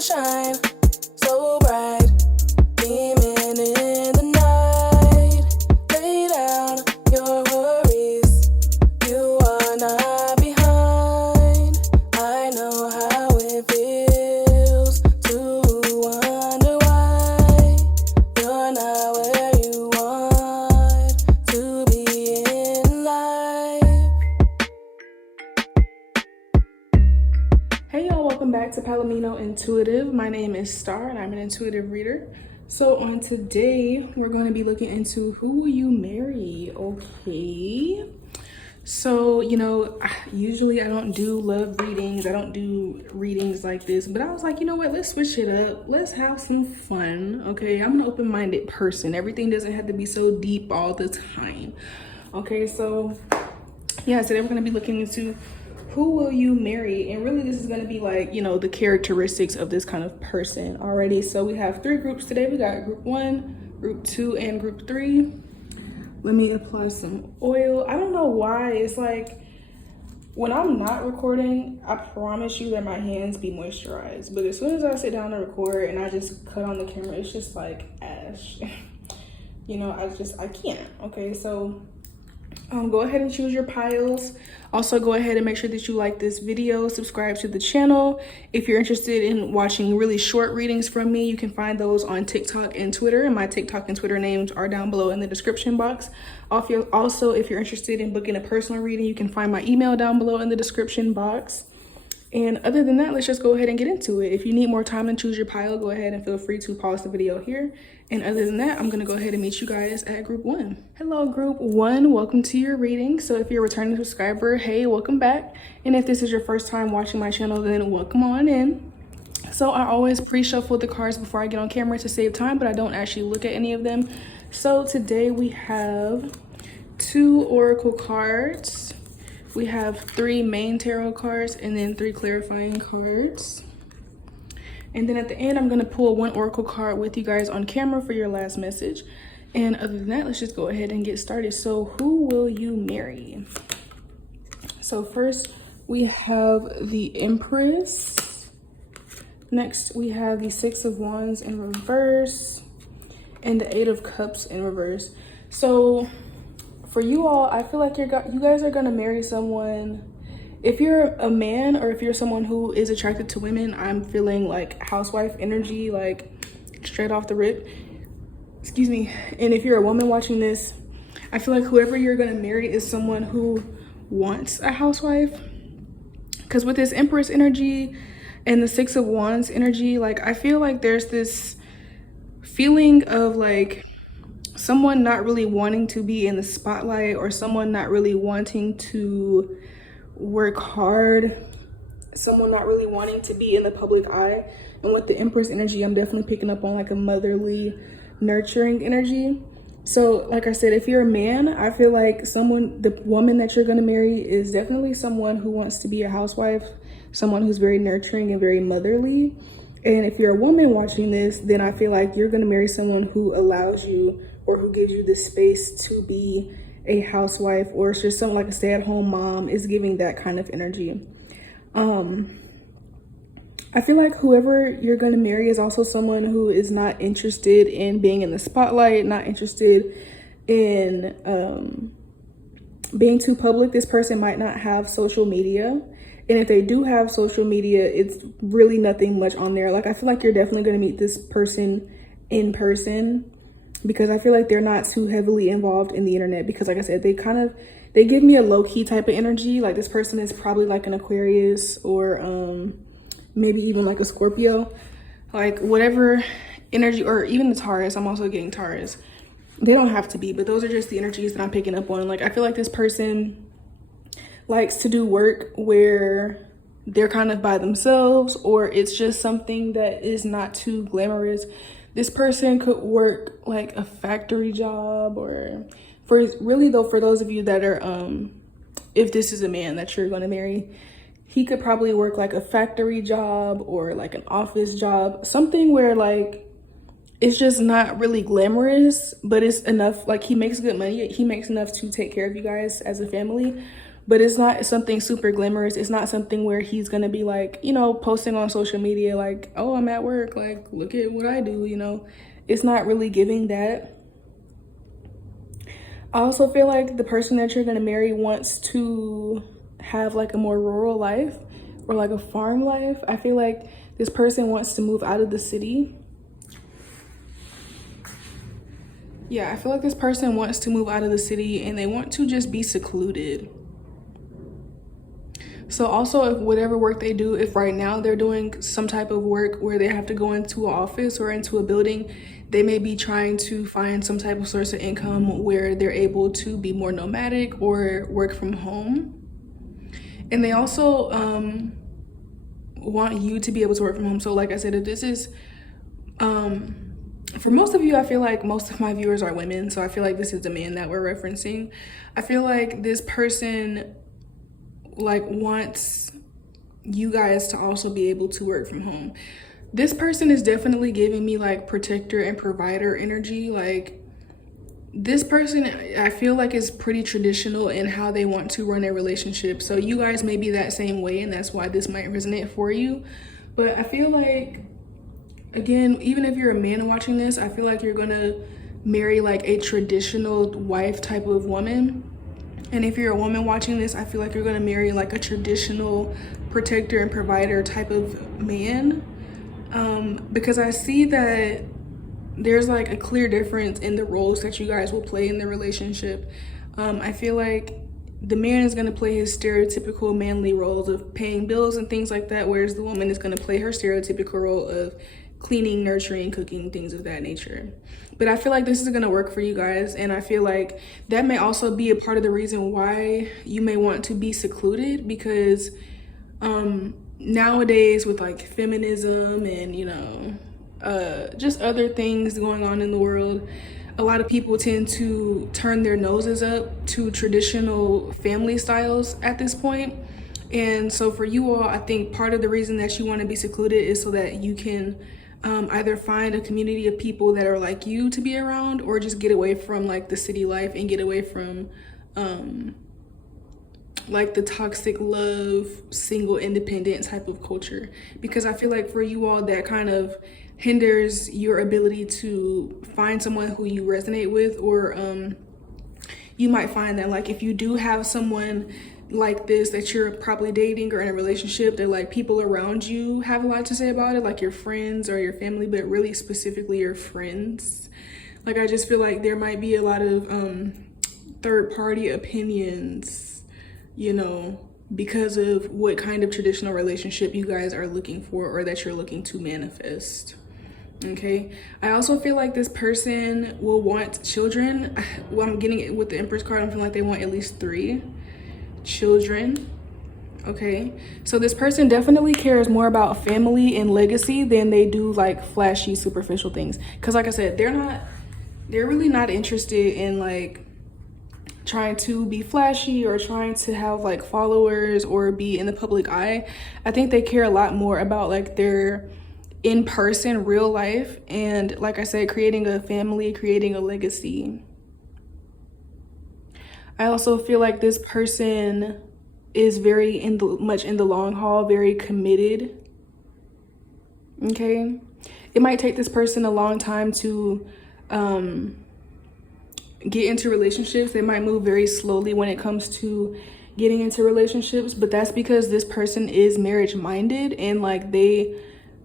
shine so bright, beaming in the night. Lay down your worries, you are not behind. I know how it feels to wonder why you're not where you want to be in life. Hey y'all, welcome back to PalominoIntuitive. My name is Star and I'm an intuitive reader. So on today, we're going to be looking into who will you marry, okay? So, usually I don't do love readings. I don't do readings like this, but I was like, you know what? Let's switch it up. Let's have some fun, okay? I'm an open-minded person. Everything doesn't have to be so deep all the time, okay? So, yeah, today we're going to be looking into who will you marry, and really this is going to be like, the characteristics of this kind of person already. So we have 3 groups today. We got group 1, group 2, and group 3. Let me apply some oil. I don't know why it's like when I'm not recording, I promise you that my hands be moisturized, but as soon as I sit down to record and I just cut on the camera, it's just like ash. I can't. Okay, so go ahead and choose your piles. Also, go ahead and make sure that you like this video, subscribe to the channel. If you're interested in watching really short readings from me, you can find those on TikTok and Twitter, and my TikTok and Twitter names are down below in the description box. Also, if you're interested in booking a personal reading, you can find my email down below in the description box. And other than that, let's just go ahead and get into it. If you need more time to choose your pile, go ahead and feel free to pause the video here. And other than that, I'm gonna go ahead and meet you guys at group 1. Hello, group 1, welcome to your reading. So if you're a returning subscriber, hey, welcome back. And if this is your first time watching my channel, then welcome on in. So I always pre-shuffle the cards before I get on camera to save time, but I don't actually look at any of them. So today we have 2 oracle cards. We have 3 main tarot cards and then 3 clarifying cards. And then at the end, I'm gonna pull 1 oracle card with you guys on camera for your last message. And other than that, let's just go ahead and get started. So who will you marry? So first we have the Empress. Next, we have the 6 of Wands in reverse and the 8 of Cups in reverse. So for you all, I feel like you guys are gonna marry someone. If you're a man or if you're someone who is attracted to women, I'm feeling like housewife energy, like straight off the rip. Excuse me. And if you're a woman watching this, I feel like whoever you're gonna marry is someone who wants a housewife. Because with this Empress energy and the 6 of Wands energy, like I feel like there's this feeling of like someone not really wanting to be in the spotlight, or someone not really wanting to work hard, someone not really wanting to be in the public eye. And with the Empress energy, I'm definitely picking up on like a motherly, nurturing energy. So like I said, if you're a man, I feel like the woman that you're going to marry is definitely someone who wants to be a housewife, someone who's very nurturing and very motherly. And if you're a woman watching this, then I feel like you're going to marry someone who allows you, or who gives you the space to be a housewife, or it's just something like a stay-at-home mom. Is giving that kind of energy. I feel like whoever you're going to marry is also someone who is not interested in being in the spotlight, not interested in being too public. This person might not have social media. And if they do have social media, it's really nothing much on there. Like I feel like you're definitely going to meet this person in person, because I feel like they're not too heavily involved in the internet. Because like I said, they give me a low-key type of energy. Like this person is probably like an Aquarius, or maybe even like a Scorpio, like whatever energy, or even the Taurus. I'm also getting Taurus. They don't have to be, but those are just the energies that I'm picking up on. Like I feel like this person likes to do work where they're kind of by themselves, or it's just something that is not too glamorous. This person could work like a factory job, or for those of you that are, if this is a man that you're going to marry, he could probably work like a factory job or like an office job, something where like it's just not really glamorous, but it's enough. Like he makes good money. He makes enough to take care of you guys as a family, but it's not something super glamorous. It's not something where he's gonna be like, you know, posting on social media like, oh, I'm at work, like, look at what I do, you know. It's not really giving that. I also feel like the person that you're gonna marry wants to have like a more rural life or like a farm life. I feel like this person wants to move out of the city. Yeah, I feel like this person wants to move out of the city and they want to just be secluded. So also, if whatever work they do, if right now they're doing some type of work where they have to go into an office or into a building, they may be trying to find some type of source of income where they're able to be more nomadic or work from home. And they also want you to be able to work from home. So like I said, if this is, for most of you, I feel like most of my viewers are women. So I feel like this is the man that we're referencing. I feel like this person like wants you guys to also be able to work from home. This person is definitely giving me like protector and provider energy. Like this person, I feel like, is pretty traditional in how they want to run a relationship. So you guys may be that same way, and that's why this might resonate for you. But I feel like, again, even if you're a man watching this, I feel like you're gonna marry like a traditional wife type of woman. And if you're a woman watching this, I feel like you're gonna marry like a traditional protector and provider type of man. Because I see that there's like a clear difference in the roles that you guys will play in the relationship. I feel like the man is gonna play his stereotypical manly roles of paying bills and things like that, whereas the woman is gonna play her stereotypical role of cleaning, nurturing, cooking, things of that nature. But I feel like this is gonna work for you guys, and I feel like that may also be a part of the reason why you may want to be secluded, because nowadays with like feminism and, you know, just other things going on in the world, a lot of people tend to turn their noses up to traditional family styles at this point. And so for you all, I think part of the reason that you want to be secluded is so that you can either find a community of people that are like you to be around, or just get away from like the city life and get away from like the toxic love, single, independent type of culture. Because I feel like for you all, that kind of hinders your ability to find someone who you resonate with, or you might find that like if you do have someone like this that you're probably dating or in a relationship, that like people around you have a lot to say about it, like your friends or your family, but really specifically your friends. Like I just feel like there might be a lot of third party opinions, you know, because of what kind of traditional relationship you guys are looking for or that you're looking to manifest. Okay, I also feel like this person will want children. Well, I'm getting it with the Empress card. I'm feeling like they want at least 3 children. Okay, so this person definitely cares more about family and legacy than they do like flashy, superficial things. Because like I said, they're really not interested in like trying to be flashy or trying to have like followers or be in the public eye. I think they care a lot more about like their in-person real life, and like I said, creating a family, creating a legacy. I also feel like this person is very much in the long haul, very committed. Okay, it might take this person a long time to get into relationships. They might move very slowly when it comes to getting into relationships, but that's because this person is marriage minded and like they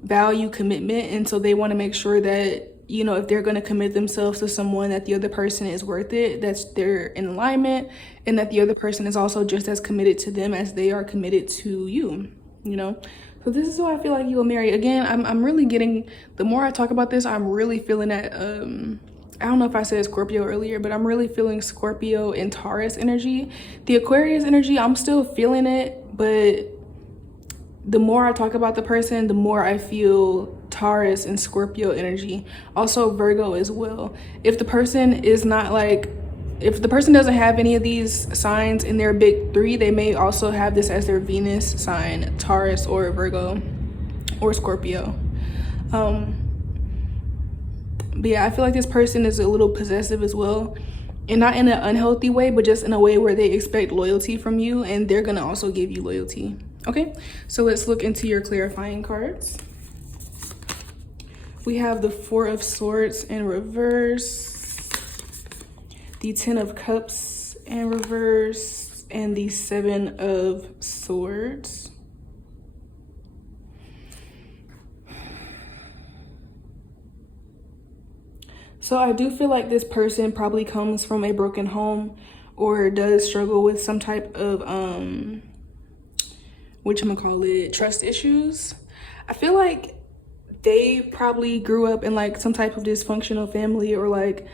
value commitment, and so they want to make sure that, you know, if they're going to commit themselves to someone, that the other person is worth it, that they're in alignment, and that the other person is also just as committed to them as they are committed to you, you know. So this is who I feel like you will marry. Again, I'm really getting, the more I talk about this, I'm really feeling that I don't know if I said Scorpio earlier, but I'm really feeling Scorpio and Taurus energy. The Aquarius energy, I'm still feeling it, but the more I talk about the person, the more I feel Taurus and Scorpio energy. Also Virgo as well. If the person is not like, if the person doesn't have any of these signs in their big 3, they may also have this as their Venus sign, Taurus or Virgo or Scorpio. But yeah, I feel like this person is a little possessive as well. and not in an unhealthy way, but just in a way where they expect loyalty from you, and they're gonna also give you loyalty. Okay, so let's look into your clarifying cards. We have the Four of Swords in reverse, the Ten of Cups in reverse, and the Seven of Swords. So I do feel like this person probably comes from a broken home or does struggle with some type of trust issues. I feel like they probably grew up in like some type of dysfunctional family, or like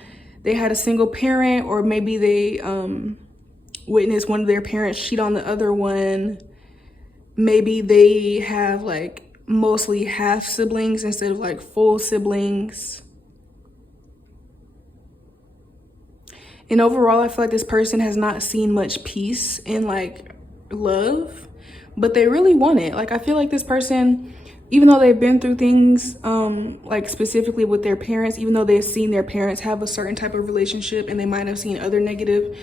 they had a single parent, or maybe they witnessed one of their parents cheat on the other one. Maybe they have like mostly half siblings instead of like full siblings. And overall, I feel like this person has not seen much peace in like love, but they really want it. Like, I feel like this person, even though they've been through things, like specifically with their parents, even though they've seen their parents have a certain type of relationship and they might have seen other negative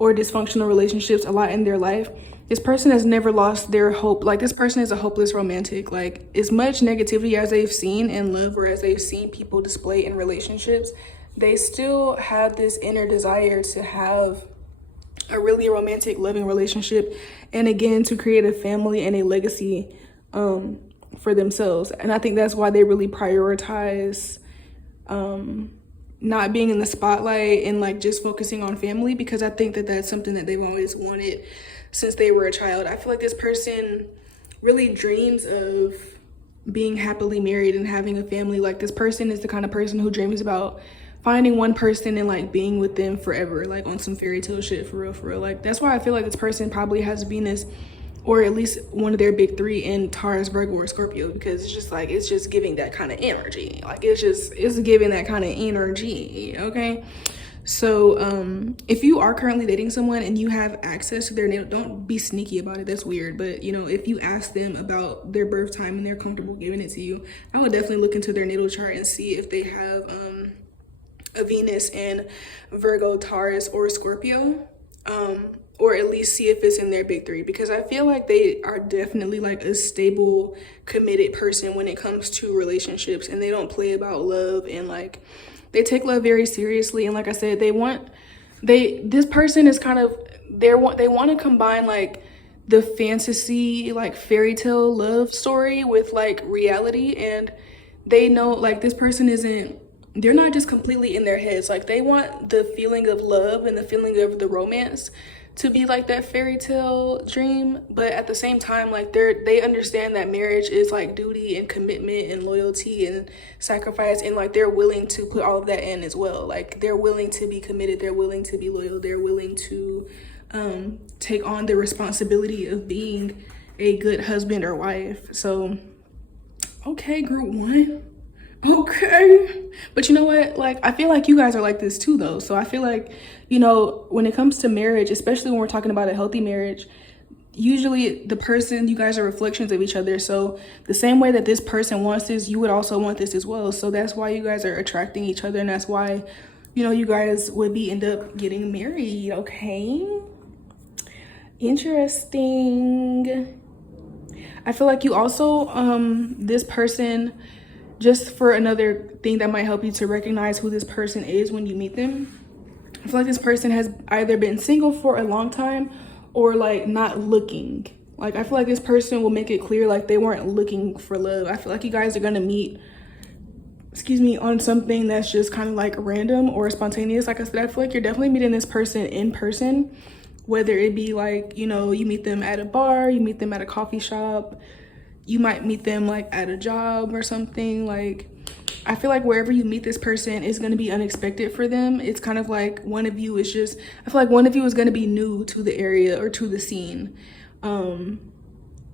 or dysfunctional relationships a lot in their life, this person has never lost their hope. Like, this person is a hopeless romantic. Like, as much negativity as they've seen in love, or as they've seen people display in relationships, they still have this inner desire to have a really romantic, loving relationship, and again, to create a family and a legacy for themselves. And I think that's why they really prioritize not being in the spotlight and like just focusing on family, because I think that that's something that they've always wanted since they were a child. I feel like this person really dreams of being happily married and having a family. Like, this person is the kind of person who dreams about finding one person and like being with them forever, like on some fairy tale shit, for real, for real. Like, that's why I feel like this person probably has Venus, or at least one of their big three, in Taurus, Virgo, or Scorpio, because it's just like, it's just giving that kind of energy. Like, it's giving that kind of energy, okay? So if you are currently dating someone and you have access to their natal, don't be sneaky about it. That's weird. But, you know, if you ask them about their birth time and they're comfortable giving it to you, I would definitely look into their natal chart and see if they have a Venus in Virgo, Taurus, or Scorpio, or at least see if it's in their big three, because I feel like they are definitely like a stable, committed person when it comes to relationships, and they don't play about love, and like they take love very seriously. And like I said, this person is kind of, they want to combine like the fantasy, like fairy tale love story with like reality, and they know like this person they're not just completely in their heads. Like, they want the feeling of love and the feeling of the romance to be like that fairy tale dream, but at the same time, like they understand that marriage is like duty and commitment and loyalty and sacrifice, and like they're willing to put all of that in as well. Like, they're willing to be committed, they're willing to be loyal, they're willing to take on the responsibility of being a good husband or wife. So okay, group one. Okay, but you know what, like, I feel like you guys are like this too though. So I feel like, you know, when it comes to marriage, especially when we're talking about a healthy marriage, usually you guys are reflections of each other. So the same way that this person wants this, you would also want this as well. So that's why you guys are attracting each other, and that's why, you know, you guys would end up getting married. Okay, interesting. I feel like you also this person, just for another thing that might help you to recognize who this person is when you meet them, I feel like this person has either been single for a long time or like not looking. Like, I feel like this person will make it clear like they weren't looking for love. I feel like you guys are gonna meet, on something that's just kind of like random or spontaneous. Like I said, I feel like you're definitely meeting this person in person, whether it be like, you know, you meet them at a bar, you meet them at a coffee shop, you might meet them like at a job or something. Like, I feel like wherever you meet this person is going to be unexpected for them. It's kind of like I feel like one of you is going to be new to the area or to the scene, and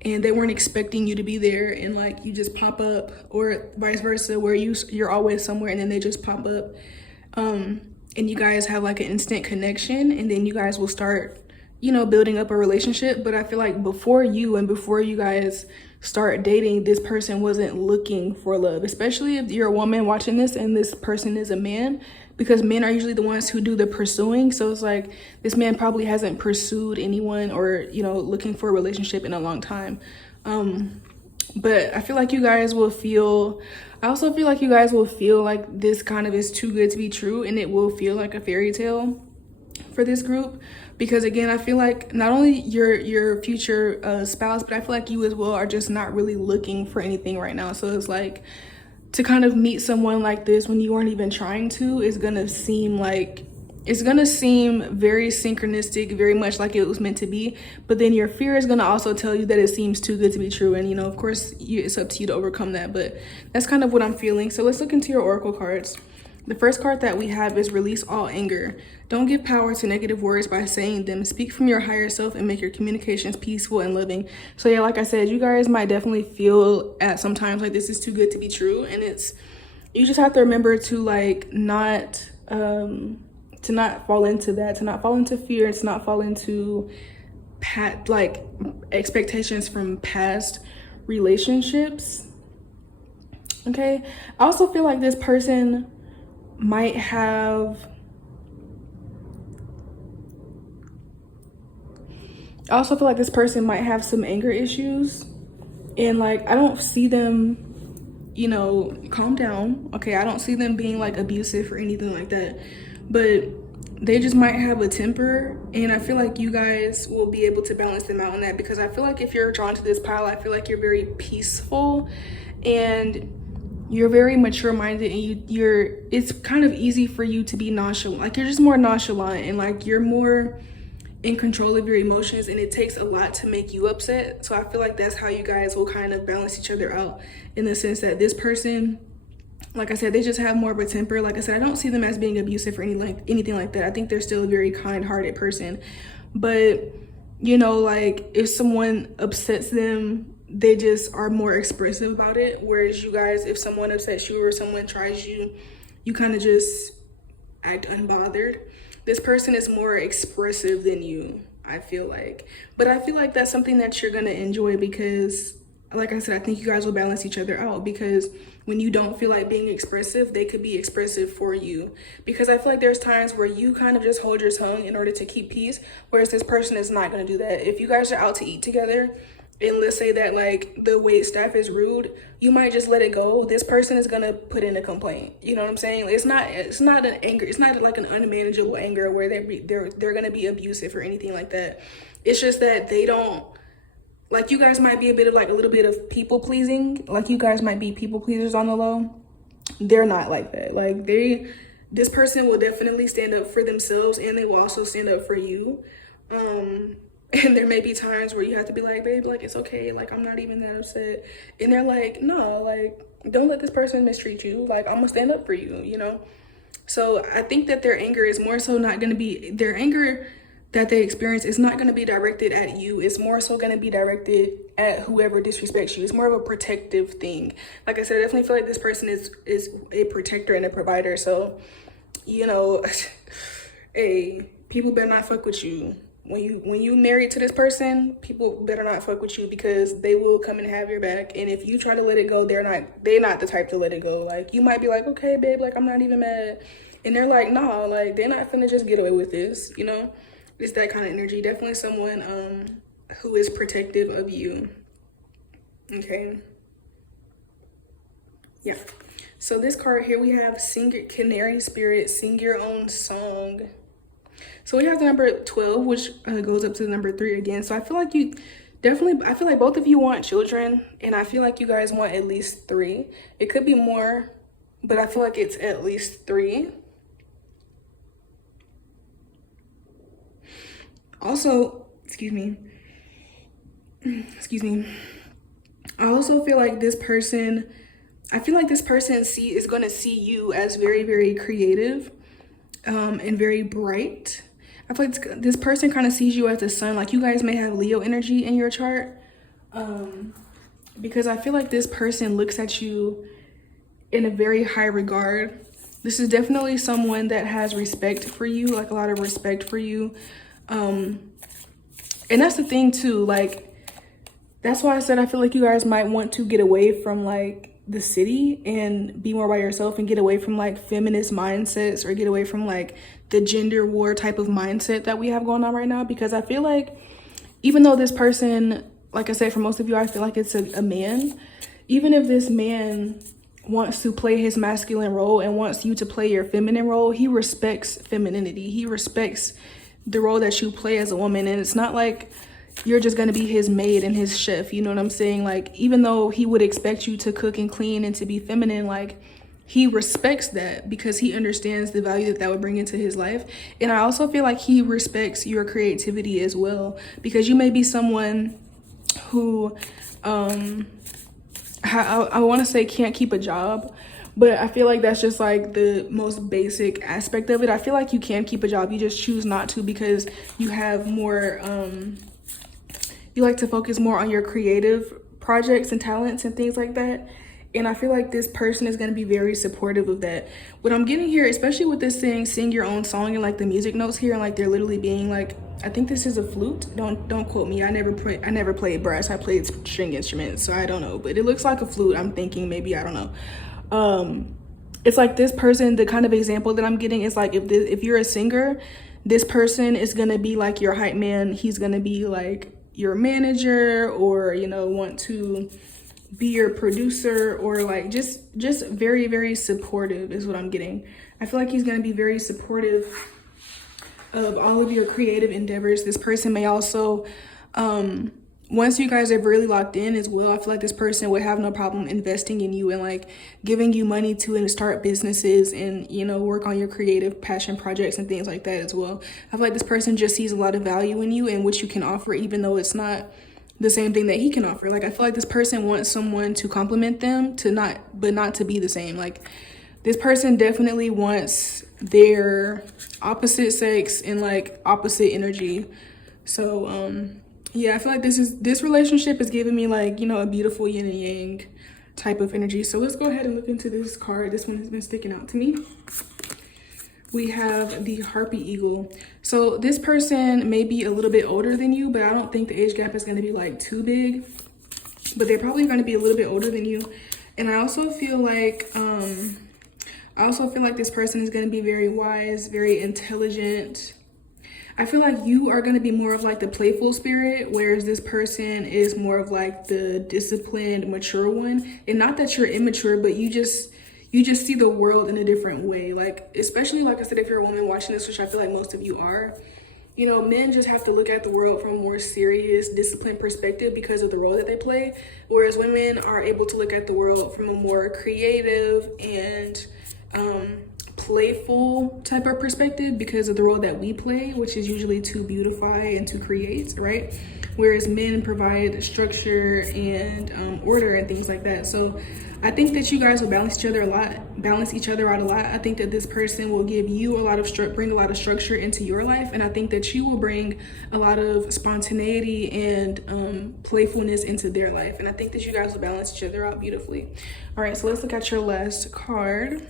they weren't expecting you to be there, and like you just pop up, or vice versa, where you're always somewhere and then they just pop up, and you guys have like an instant connection, and then you guys will start you know, building up a relationship. But I feel like before you guys start dating, this person wasn't looking for love, especially if you're a woman watching this and this person is a man, because men are usually the ones who do the pursuing. So it's like this man probably hasn't pursued anyone or, you know, looking for a relationship in a long time. But I feel like you guys will feel, I also feel like you guys will feel like this kind of is too good to be true, and it will feel like a fairy tale for this group. Because again, I feel like not only your future spouse, but I feel like you as well are just not really looking for anything right now. So it's like, to kind of meet someone like this when you aren't even trying to is gonna seem like, it's gonna seem very synchronistic, very much like it was meant to be. But then your fear is gonna also tell you that it seems too good to be true. And you know, of course, it's up to you to overcome that. But that's kind of what I'm feeling. So let's look into your oracle cards. The first card that we have is release all anger. Don't give power to negative words by saying them. Speak from your higher self and make your communications peaceful and loving. So yeah, like I said, you guys might definitely feel at sometimes like this is too good to be true. And it's, you just have to remember to like not fall into that, to not fall into fear, to not fall into like expectations from past relationships. Okay. I also feel like this person might have, I also feel like this person might have some anger issues, and like I don't see them, you know, calm down. Okay, I don't see them being like abusive or anything like that, but they just might have a temper, and I feel like you guys will be able to balance them out on that. Because I feel like if you're drawn to this pile, I feel like you're very peaceful and you're very mature minded, and you're it's kind of easy for you to be nonchalant. Like you're just more nonchalant, and like you're more in control of your emotions, and it takes a lot to make you upset. So I feel like that's how you guys will kind of balance each other out, in the sense that this person, like I said, they just have more of a temper. Like I said, I don't see them as being abusive or anything like that. I think they're still a very kind-hearted person. But you know, like if someone upsets them, they just are more expressive about it. Whereas you guys, if someone upsets you or someone tries you, you kind of just act unbothered. This person is more expressive than you, I feel like. But I feel like that's something that you're gonna enjoy, because like I said, I think you guys will balance each other out. Because when you don't feel like being expressive, they could be expressive for you. Because I feel like there's times where you kind of just hold your tongue in order to keep peace, whereas this person is not gonna do that. If you guys are out to eat together, and let's say that like the wait staff is rude, you might just let it go. This person is gonna put in a complaint. You know what I'm saying? It's not an anger. It's not like an unmanageable anger where they're gonna be abusive or anything like that. It's just that they don't, like, you guys might be a little bit of people pleasing. Like you guys might be people pleasers on the low. They're not like that. Like this person will definitely stand up for themselves, and they will also stand up for you. And there may be times where you have to be like, babe, like, it's okay. Like, I'm not even that upset. And they're like, no, like, don't let this person mistreat you. Like, I'm gonna stand up for you, you know? So I think that their anger is more so not gonna be, their anger that they experience is not gonna be directed at you. It's more so gonna be directed at whoever disrespects you. It's more of a protective thing. Like I said, I definitely feel like this person is a protector and a provider. So, you know, hey, people better not fuck with you. When you married to this person, people better not fuck with you, because they will come and have your back. And if you try to let it go, they're not the type to let it go. Like, you might be like, okay, babe, like, I'm not even mad. And they're like, nah, like, they're not finna just get away with this, you know? It's that kind of energy. Definitely someone who is protective of you. Okay. Yeah. So this card here, we have Canary Spirit, sing your own song. So we have the number 12, which goes up to the number 3 again. So I feel like I feel like both of you want children, and I feel like you guys want at least 3. It could be more, but I feel like it's at least 3. Also, excuse me. I also feel like this person, is going to see you as very, very creative and very bright. I feel like this person kind of sees you as the sun. Like, you guys may have Leo energy in your chart, because I feel like this person looks at you in a very high regard. This is definitely someone that has respect for you, like a lot of respect for you. And that's the thing too, like, that's why I said I feel like you guys might want to get away from like the city and be more by yourself and get away from like feminist mindsets or get away from like the gender war type of mindset that we have going on right now. Because I feel like even though this person, like I said, for most of you, I feel like it's a man. Even if this man wants to play his masculine role and wants you to play your feminine role, he respects femininity. He respects the role that you play as a woman. And it's not like you're just going to be his maid and his chef. You know what I'm saying? Like, even though he would expect you to cook and clean and to be feminine, like, he respects that because he understands the value that that would bring into his life. And I also feel like he respects your creativity as well, because you may be someone who, I want to say can't keep a job, but I feel like that's just like the most basic aspect of it. I feel like you can keep a job, you just choose not to because you have more, you like to focus more on your creative projects and talents and things like that. And I feel like this person is going to be very supportive of that. What I'm getting here, especially with this thing, sing your own song, and like the music notes here, and like they're literally being like, I think this is a flute. Don't quote me. I never played brass. I played string instruments, so I don't know. But it looks like a flute. I'm thinking maybe, I don't know. It's like this person, the kind of example that I'm getting is like if you're a singer, this person is going to be like your hype man. He's going to be like your manager, or, you know, want to be your producer, or like just very, very supportive is what I'm getting. I feel like he's going to be very supportive of all of your creative endeavors. This person may also, once you guys are really locked in as well, I feel like this person would have no problem investing in you and like giving you money to and start businesses and, you know, work on your creative passion projects and things like that as well. I feel like this person just sees a lot of value in you and what you can offer, even though it's not the same thing that he can offer. Like, I feel like this person wants someone to compliment them, but not to be the same. Like, this person definitely wants their opposite sex and like opposite energy. So yeah, I feel like this relationship is giving me like, you know, a beautiful yin and yang type of energy. So let's go ahead and look into this card. This one has been sticking out to me. We have the Harpy Eagle. So this person may be a little bit older than you, but I don't think the age gap is going to be like too big, but they're probably going to be a little bit older than you. And I also feel like this person is going to be very wise, very intelligent. I feel like you are going to be more of like the playful spirit, whereas this person is more of like the disciplined, mature one. And not that you're immature, but you just see the world in a different way. Like, especially like I said, if you're a woman watching this, which I feel like most of you are, you know, men just have to look at the world from a more serious, disciplined perspective because of the role that they play. Whereas women are able to look at the world from a more creative and playful type of perspective because of the role that we play, which is usually to beautify and to create, right? Whereas men provide structure and order and things like that. So I think that you guys will balance each other out a lot. I think that this person will give you bring a lot of structure into your life, and I think that you will bring a lot of spontaneity and playfulness into their life. And I think that you guys will balance each other out beautifully. All right, so let's look at your last card.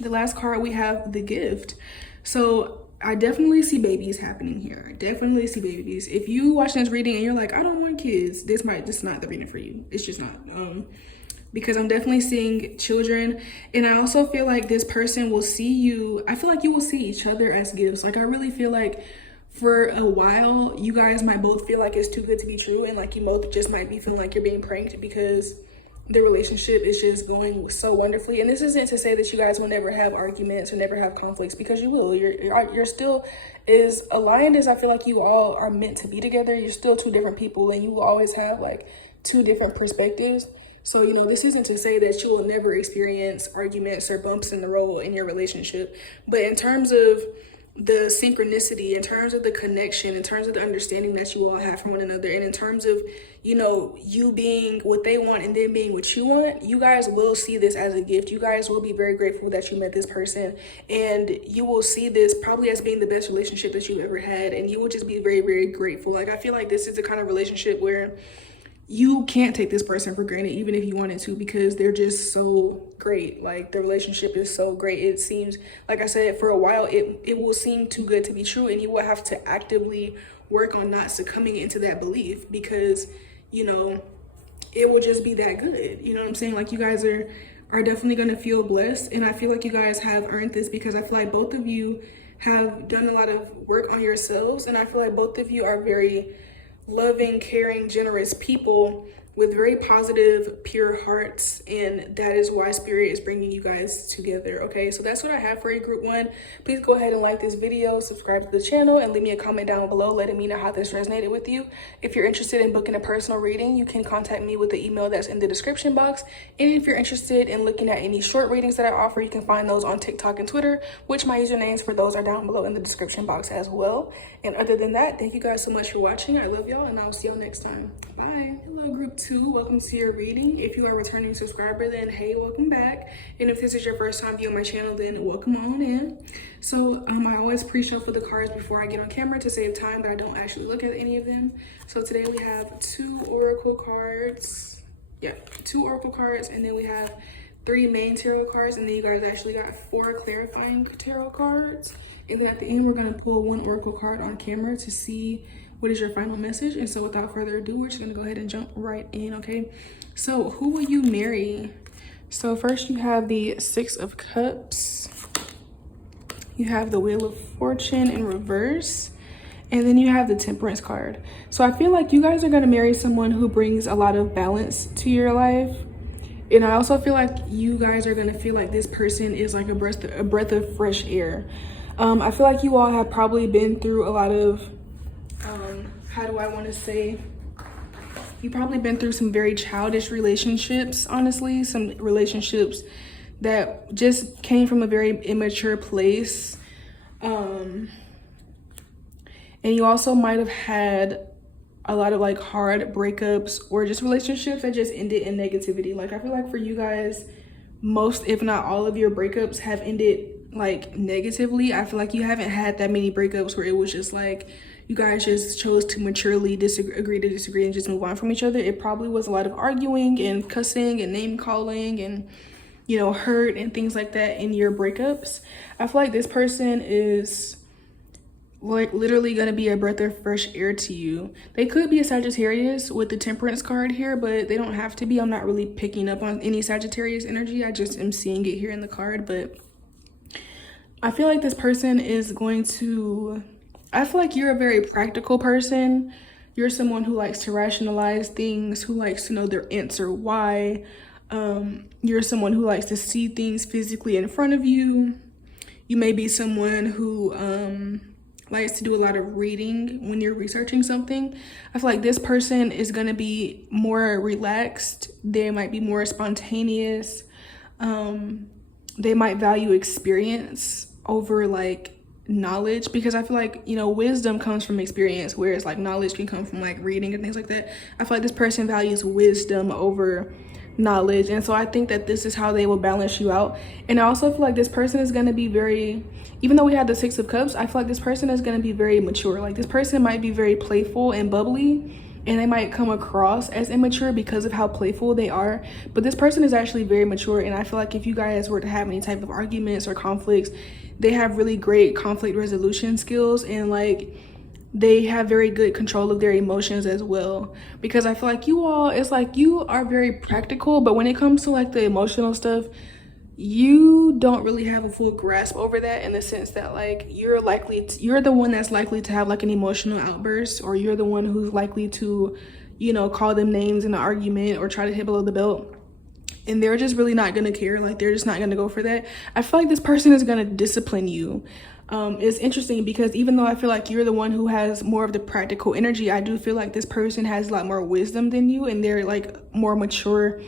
The last card, we have the Gift. So I definitely see babies happening here. I definitely see babies. If you watching this reading and you're like, I don't want kids, this is not the reading for you. It's just not. Because I'm definitely seeing children. And I also feel like this person will see you. I feel like you will see each other as gifts. Like, I really feel like for a while, you guys might both feel like it's too good to be true. And like you both just might be feeling like you're being pranked because the relationship is just going so wonderfully. And this isn't to say that you guys will never have arguments or never have conflicts, because you will. You're still as aligned as I feel like you all are meant to be together. You're still two different people, and you will always have like two different perspectives. So, you know, this isn't to say that you will never experience arguments or bumps in the road in your relationship. But in terms of the synchronicity, in terms of the connection, in terms of the understanding that you all have from one another, and in terms of, you know, you being what they want and them being what you want, you guys will see this as a gift. You guys will be very grateful that you met this person, and you will see this probably as being the best relationship that you've ever had, and you will just be very, very grateful. Like, I feel like this is the kind of relationship where you can't take this person for granted, even if you wanted to, because they're just so great. Like, the relationship is so great. It seems, like I said, for a while, it will seem too good to be true, and you will have to actively work on not succumbing into that belief, because, you know, it will just be that good. You know what I'm saying? Like, you guys are definitely going to feel blessed, and I feel like you guys have earned this, because I feel like both of you have done a lot of work on yourselves, and I feel like both of you are very loving, caring, generous people with very positive, pure hearts, and that is why Spirit is bringing you guys together. Okay, so that's what I have for you, group one. Please go ahead and like this video, subscribe to the channel, and leave me a comment down below letting me know how this resonated with you. If you're interested in booking a personal reading, you can contact me with the email that's in the description box. And if you're interested in looking at any short readings that I offer, you can find those on TikTok and Twitter, which my usernames for those are down below in the description box as well. And other than that, thank you guys so much for watching. I love y'all, and I will see y'all next time. Bye. Hello, group two. Welcome to your reading. If you are a returning subscriber, then hey, welcome back. And if this is your first time viewing my channel, then welcome on in. So I always pre-shuffle the cards before I get on camera to save time, but I don't actually look at any of them. So today we have 2 oracle cards. Yeah, 2 oracle cards, and then we have 3 main tarot cards, and then you guys actually got 4 clarifying tarot cards. And then at the end, we're gonna pull 1 oracle card on camera to see what is your final message. And so without further ado, we're just gonna go ahead and jump right in, okay? So who will you marry? So first you have the 6 of Cups. You have the Wheel of Fortune in reverse. And then you have the Temperance card. So I feel like you guys are gonna marry someone who brings a lot of balance to your life. And I also feel like you guys are gonna feel like this person is like a breath of fresh air. I feel like you all have probably been through a lot of, how do I want to say? You've probably been through some very childish relationships, honestly. Some relationships that just came from a very immature place. And you also might have had a lot of like hard breakups or just relationships that just ended in negativity. Like, I feel like for you guys, most if not all of your breakups have ended like negatively. I feel like you haven't had that many breakups where it was just like you guys just chose to maturely agree to disagree and just move on from each other. It probably was a lot of arguing and cussing and name calling and, you know, hurt and things like that in your breakups. I feel like this person is like literally gonna be a breath of fresh air to you. They could be a Sagittarius with the Temperance card here, but they don't have to be. I'm not really picking up on any Sagittarius energy. I just am seeing it here in the card. But I feel like this person is going to, I feel like you're a very practical person. You're someone who likes to rationalize things, who likes to know their answer why. You're someone who likes to see things physically in front of you. You may be someone who likes to do a lot of reading when you're researching something. I feel like this person is going to be more relaxed. They might be more spontaneous. They might value experience over like knowledge, because I feel like, you know, wisdom comes from experience, whereas like knowledge can come from like reading and things like that. I feel like this person values wisdom over knowledge, and so I think that this is how they will balance you out. And I also feel like this person is going to be very, even though we had the 6 of Cups, I feel like this person is going to be very mature. Like, this person might be very playful and bubbly, and they might come across as immature because of how playful they are, but this person is actually very mature. And I feel like if you guys were to have any type of arguments or conflicts, they have really great conflict resolution skills, and like they have very good control of their emotions as well. Because I feel like you all, it's like you are very practical, but when it comes to like the emotional stuff, you don't really have a full grasp over that, in the sense that like you're the one that's likely to have like an emotional outburst, or you're the one who's likely to, you know, call them names in an argument or try to hit below the belt. And they're just really not gonna care. Like, they're just not gonna go for that. I feel like this person is gonna discipline you. It's interesting because even though I feel like you're the one who has more of the practical energy, I do feel like this person has a lot more wisdom than you, and they're like more mature,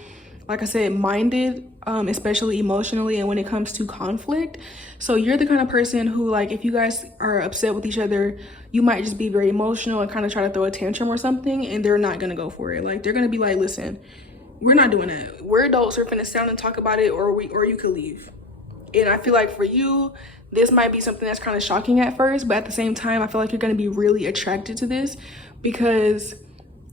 like I said, minded, especially emotionally and when it comes to conflict. So you're the kind of person who, like, if you guys are upset with each other, you might just be very emotional and kind of try to throw a tantrum or something, and they're not gonna go for it. Like, they're gonna be like, listen, we're not doing that. We're adults. We're finna sit down and talk about it, or you could leave. And I feel like for you, this might be something that's kind of shocking at first, but at the same time, I feel like you're gonna be really attracted to this, because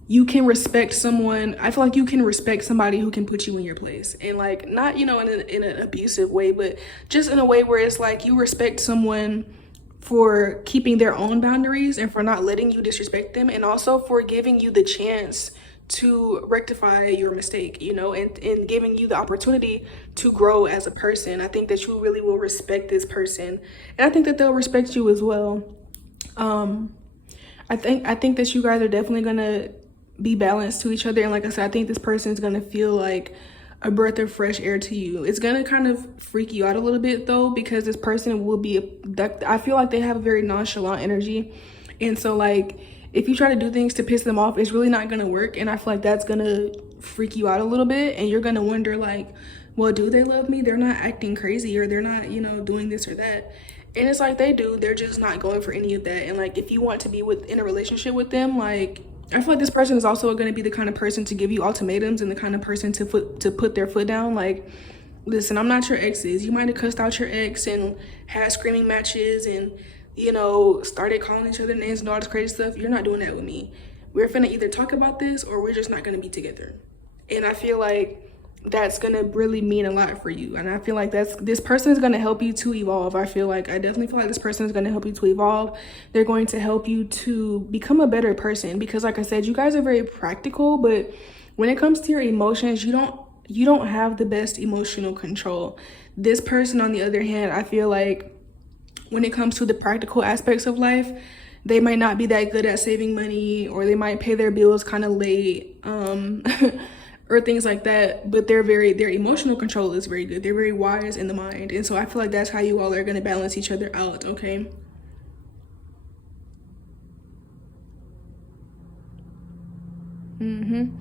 you can respect someone. I feel like you can respect somebody who can put you in your place, and like, not, you know, in an abusive way, but just in a way where it's like you respect someone for keeping their own boundaries and for not letting you disrespect them, and also for giving you the chance to rectify your mistake, you know, and giving you the opportunity to grow as a person. I think that you really will respect this person, and I think that they'll respect you as well. I think that you guys are definitely gonna be balanced to each other, and like I said, I think this person is gonna feel like a breath of fresh air to you. It's gonna kind of freak you out a little bit though, because this person will be I feel like they have a very nonchalant energy, and so like if you try to do things to piss them off, it's really not gonna work, and I feel like that's gonna freak you out a little bit, and you're gonna wonder like, well, do they love me? They're not acting crazy, or they're not, you know, doing this or that. And it's like they do, they're just not going for any of that. And like if you want to be in a relationship with them, like I feel like this person is also going to be the kind of person to give you ultimatums and the kind of person to put their foot down. Like, listen, I'm not your exes. You might have cussed out your ex and had screaming matches and, you know, started calling each other names and all this crazy stuff. You're not doing that with me. We're finna either talk about this or we're just not going to be together. And I feel like that's gonna really mean a lot for you, and I feel like this person is gonna help you to evolve. I definitely feel like this person is gonna help you to evolve. They're going to help you to become a better person, because like I said, you guys are very practical, but when it comes to your emotions, you don't have the best emotional control. This person, on the other hand, I feel like when it comes to the practical aspects of life, they might not be that good at saving money, or they might pay their bills kind of late, or things like that, but their emotional control is very good. They're very wise in the mind, and so I feel like that's how you all are going to balance each other out. Okay. And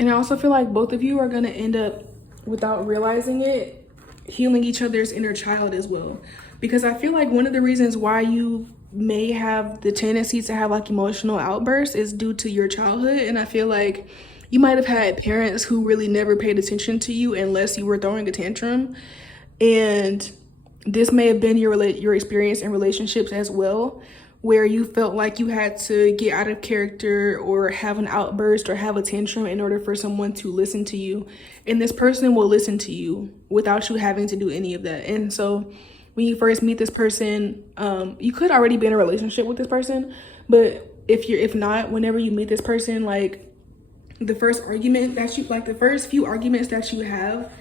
I also feel like both of you are going to end up, without realizing it, healing each other's inner child as well, because I feel like one of the reasons why you may have the tendency to have like emotional outbursts is due to your childhood. And I feel like you might have had parents who really never paid attention to you unless you were throwing a tantrum. And this may have been your experience in relationships as well, where you felt like you had to get out of character or have an outburst or have a tantrum in order for someone to listen to you. And this person will listen to you without you having to do any of that. And so when you first meet this person, you could already be in a relationship with this person, but if not, whenever you meet this person, like the first few arguments that you have,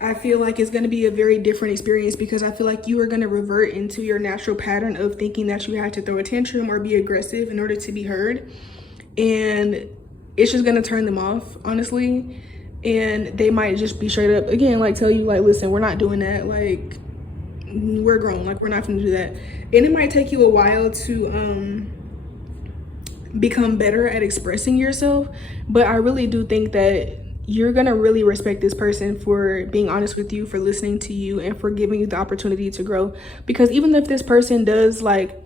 I feel like it's going to be a very different experience, because I feel like you are going to revert into your natural pattern of thinking that you have to throw a tantrum or be aggressive in order to be heard. And it's just going to turn them off, honestly. And they might just be straight up, again, like tell you like, listen, we're not doing that. Like, we're grown. Like, we're not going to do that. And it might take you a while to become better at expressing yourself. But I really do think that you're gonna really respect this person for being honest with you, for listening to you, and for giving you the opportunity to grow. Because even if this person does like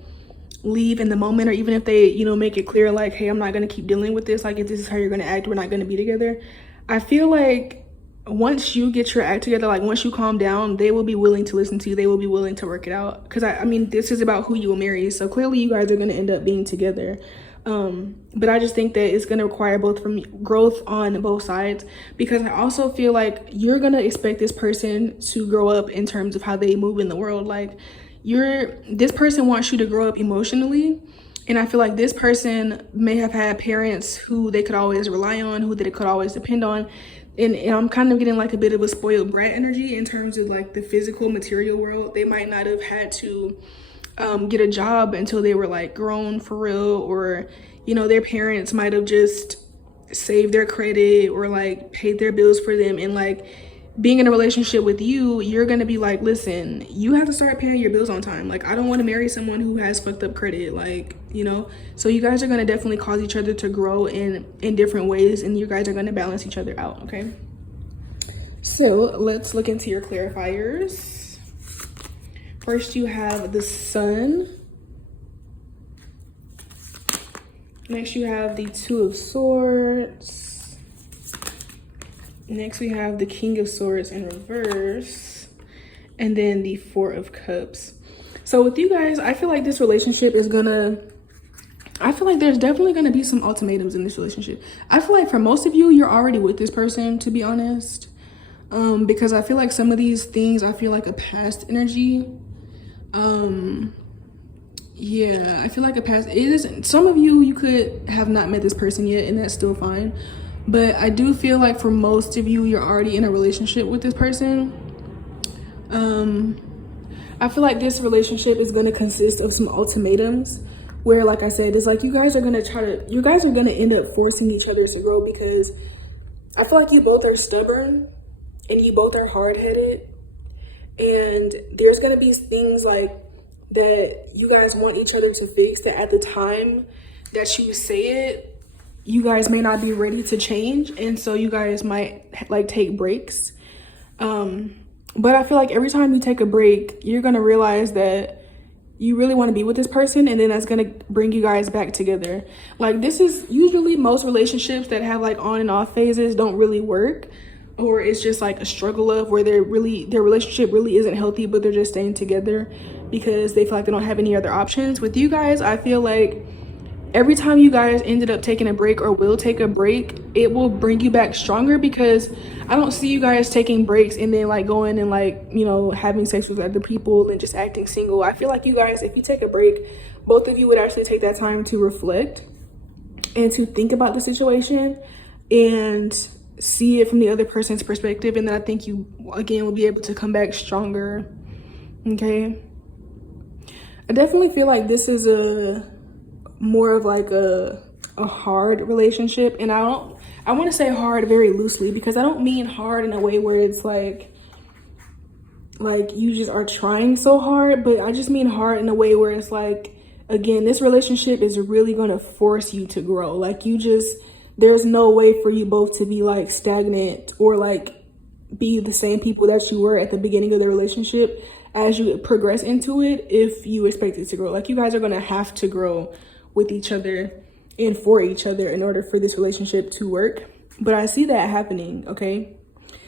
leave in the moment, or even if they, you know, make it clear like, hey, I'm not gonna keep dealing with this, like if this is how you're gonna act, we're not gonna be together, I feel like once you get your act together, like once you calm down, they will be willing to listen to you. They will be willing to work it out. Because I mean, this is about who you will marry, so clearly you guys are gonna end up being together. But I just think that it's going to require growth on both sides, because I also feel like you're going to expect this person to grow up in terms of how they move in the world. Like this person wants you to grow up emotionally. And I feel like this person may have had parents who they could always rely on, who they could always depend on. And I'm kind of getting like a bit of a spoiled brat energy in terms of like the physical material world. They might not have had to get a job until they were like grown for real, or you know, their parents might have just saved their credit or like paid their bills for them. And like being in a relationship with you, you're gonna be like, listen, you have to start paying your bills on time. Like, I don't want to marry someone who has fucked up credit, like, you know. So you guys are gonna definitely cause each other to grow in different ways, and you guys are gonna balance each other out. Okay, so let's look into your clarifiers. First, you have the Sun. Next, you have the Two of Swords. Next, we have the King of Swords in reverse. And then the Four of Cups. So with you guys, I feel like this relationship is I feel like there's definitely gonna be some ultimatums in this relationship. I feel like for most of you, you're already with this person, to be honest. Because I feel like some of these things, I feel like a past energy. Yeah, I feel like a past, it is, some of you could have not met this person yet, and that's still fine. But I do feel like for most of you, you're already in a relationship with this person. I feel like this relationship is going to consist of some ultimatums where, like I said, it's like you guys are going to end up forcing each other to grow, because I feel like you both are stubborn and you both are hard-headed, and there's going to be things like that you guys want each other to fix that at the time that you say it, you guys may not be ready to change, and so you guys might like take breaks. But I feel like every time you take a break, you're gonna realize that you really want to be with this person, and then that's gonna bring you guys back together. Like, this is usually most relationships that have like on and off phases don't really work, or it's just like a struggle of where their relationship really isn't healthy, but they're just staying together because they feel like they don't have any other options. With you guys, I feel like every time you guys ended up taking a break or will take a break, it will bring you back stronger, because I don't see you guys taking breaks and then like going and like, you know, having sex with other people and just acting single. I feel like you guys, if you take a break, both of you would actually take that time to reflect and to think about the situation and see it from the other person's perspective. And then I think you, again, will be able to come back stronger. Okay. I definitely feel like this is more of like a hard relationship, and I want to say hard very loosely, because I don't mean hard in a way where it's like you just are trying so hard, but I just mean hard in a way where it's like, again, this relationship is really going to force you to grow. Like, there's no way for you both to be like stagnant or like be the same people that you were at the beginning of the relationship as you progress into it, if you expect it to grow. Like, you guys are going to have to grow with each other and for each other in order for this relationship to work. But I see that happening, okay?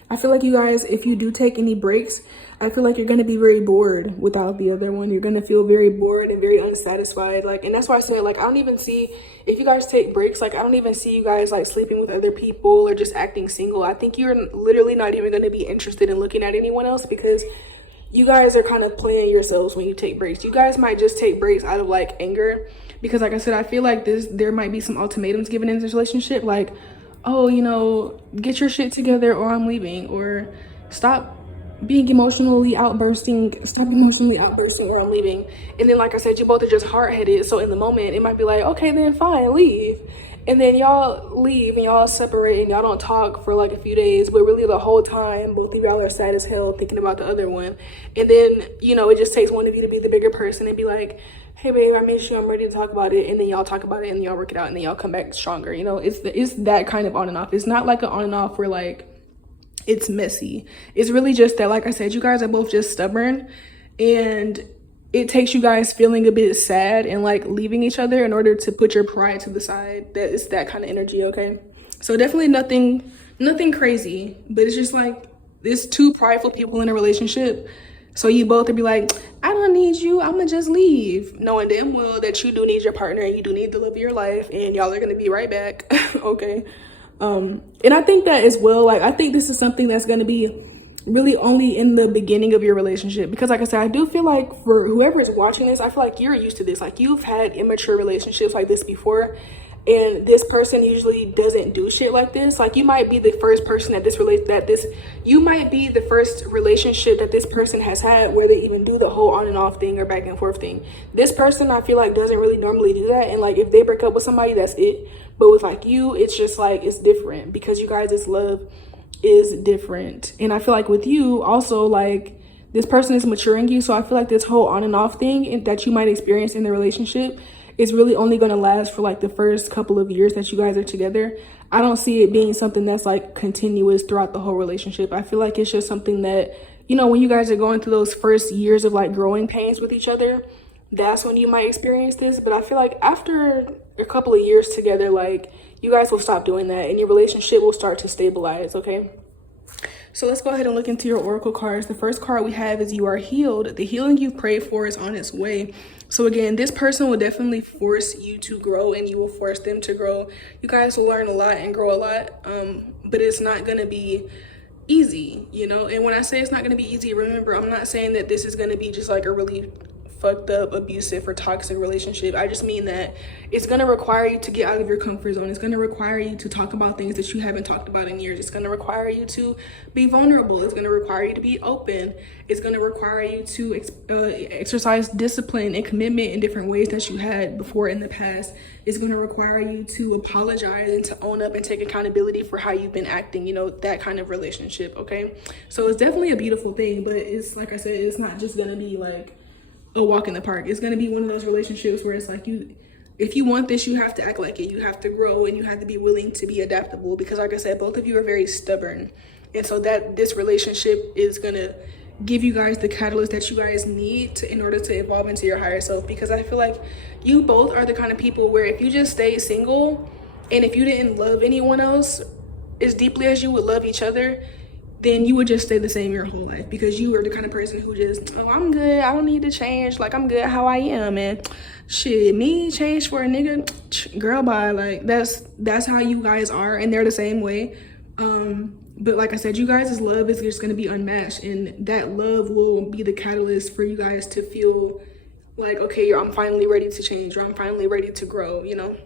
I feel like you guys, if you do take any breaks, I feel like you're going to be very bored without the other one. You're going to feel very bored and very unsatisfied. Like, and that's why I said, like, I don't even see, if you guys take breaks, like, I don't even see you guys like sleeping with other people or just acting single. I think you're literally not even going to be interested in looking at anyone else, because you guys are kind of playing yourselves when you take breaks. You guys might just take breaks out of like anger, because like I said, I feel like there might be some ultimatums given in this relationship, like, oh, you know, get your shit together or I'm leaving, or stop emotionally outbursting or I'm leaving. And then, like I said, you both are just hard-headed, so in the moment it might be like, okay, then fine, leave. And then y'all leave and y'all separate and y'all don't talk for like a few days, but really the whole time both of y'all are sad as hell thinking about the other one. And then, you know, it just takes one of you to be the bigger person and be like, hey babe, I miss you, I'm ready to talk about it. And then y'all talk about it and y'all work it out and then y'all come back stronger. You know, it's that kind of on and off. It's not like an on and off where like it's messy. It's really just that, like I said, you guys are both just stubborn, and it takes you guys feeling a bit sad and like leaving each other in order to put your pride to the side. That it's that kind of energy, okay? So definitely nothing crazy, but it's just like there's two prideful people in a relationship. So you both would be like, I don't need you, I'm gonna just leave, knowing damn well that you do need your partner and you do need the love of your life, and y'all are gonna be right back. Okay. And I think that as well, like, I think this is something that's gonna be really only in the beginning of your relationship, because like I said, I do feel like for whoever is watching this, I feel like you're used to this. Like, you've had immature relationships like this before, and this person usually doesn't do shit like this. Like, you might be the first person you might be the first relationship that this person has had where they even do the whole on and off thing or back and forth thing. This person, I feel like, doesn't really normally do that, and like if they break up with somebody, that's it. But with like you, it's just like, it's different because you guys' love is different. And I feel like with you also, like, this person is maturing you, so I feel like this whole on and off thing that you might experience in the relationship is really only going to last for like the first couple of years that you guys are together. I don't see it being something that's like continuous throughout the whole relationship. I feel like it's just something that, you know, when you guys are going through those first years of like growing pains with each other, that's when you might experience this. But I feel like after a couple of years together, like, you guys will stop doing that and your relationship will start to stabilize, okay? So let's go ahead and look into your oracle cards. The first card we have is you are healed. The healing you've prayed for is on its way. So again, this person will definitely force you to grow and you will force them to grow. You guys will learn a lot and grow a lot, but it's not going to be easy, you know? And when I say it's not going to be easy, remember, I'm not saying that this is going to be just like a really fucked up, abusive, or toxic relationship. I just mean that it's gonna require you to get out of your comfort zone. It's gonna require you to talk about things that you haven't talked about in years. It's gonna require you to be vulnerable. It's gonna require you to be open. It's gonna require you to exercise discipline and commitment in different ways that you had before in the past. It's gonna require you to apologize and to own up and take accountability for how you've been acting, you know, that kind of relationship, okay? So it's definitely a beautiful thing, but it's like I said, it's not just gonna be like a walk in the park. It's gonna be one of those relationships where it's like if you want this, you have to act like it. You have to grow and you have to be willing to be adaptable, because like I said, both of you are very stubborn. And so that this relationship is gonna give you guys the catalyst that you guys need in order to evolve into your higher self. Because I feel like you both are the kind of people where if you just stayed single and if you didn't love anyone else as deeply as you would love each other, then you would just stay the same your whole life, because you are the kind of person who just, oh, I'm good, I don't need to change, like I'm good how I am, and shit, me change for a nigga, girl, bye. Like that's how you guys are, and they're the same way. But like I said, you guys' love is just gonna be unmatched, and that love will be the catalyst for you guys to feel like, okay, I'm finally ready to change, or I'm finally ready to grow, you know?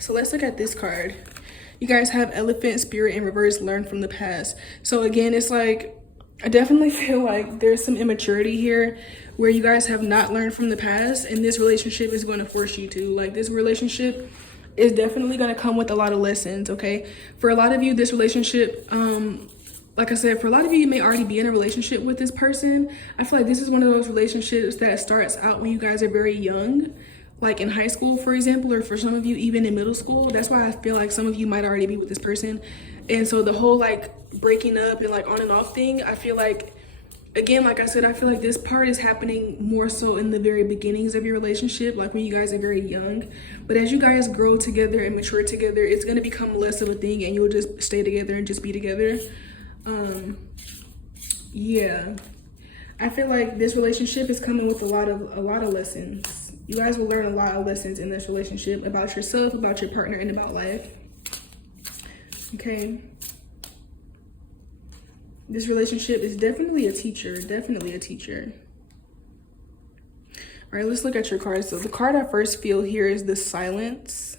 So let's look at this card. You guys have Elephant, Spirit in reverse, learn from the past. So again, it's like, I definitely feel like there's some immaturity here where you guys have not learned from the past, and this relationship is going to force you to. Like, this relationship is definitely going to come with a lot of lessons, okay? For a lot of you, this relationship, like I said, for a lot of you may already be in a relationship with this person. I feel like this is one of those relationships that starts out when you guys are very young, like in high school, for example, or for some of you even in middle school. That's why I feel like some of you might already be with this person. And so the whole like breaking up and like on and off thing, I feel like, again, like I said, I feel like this part is happening more so in the very beginnings of your relationship, like when you guys are very young. But as you guys grow together and mature together, it's going to become less of a thing, and you'll just stay together and just be together. Yeah, I feel like this relationship is coming with a lot of lessons. You guys will learn a lot of lessons in this relationship about yourself, about your partner, and about life. Okay. This relationship is definitely a teacher, definitely a teacher. All right, let's look at your cards. So the card I first feel here is the Silence.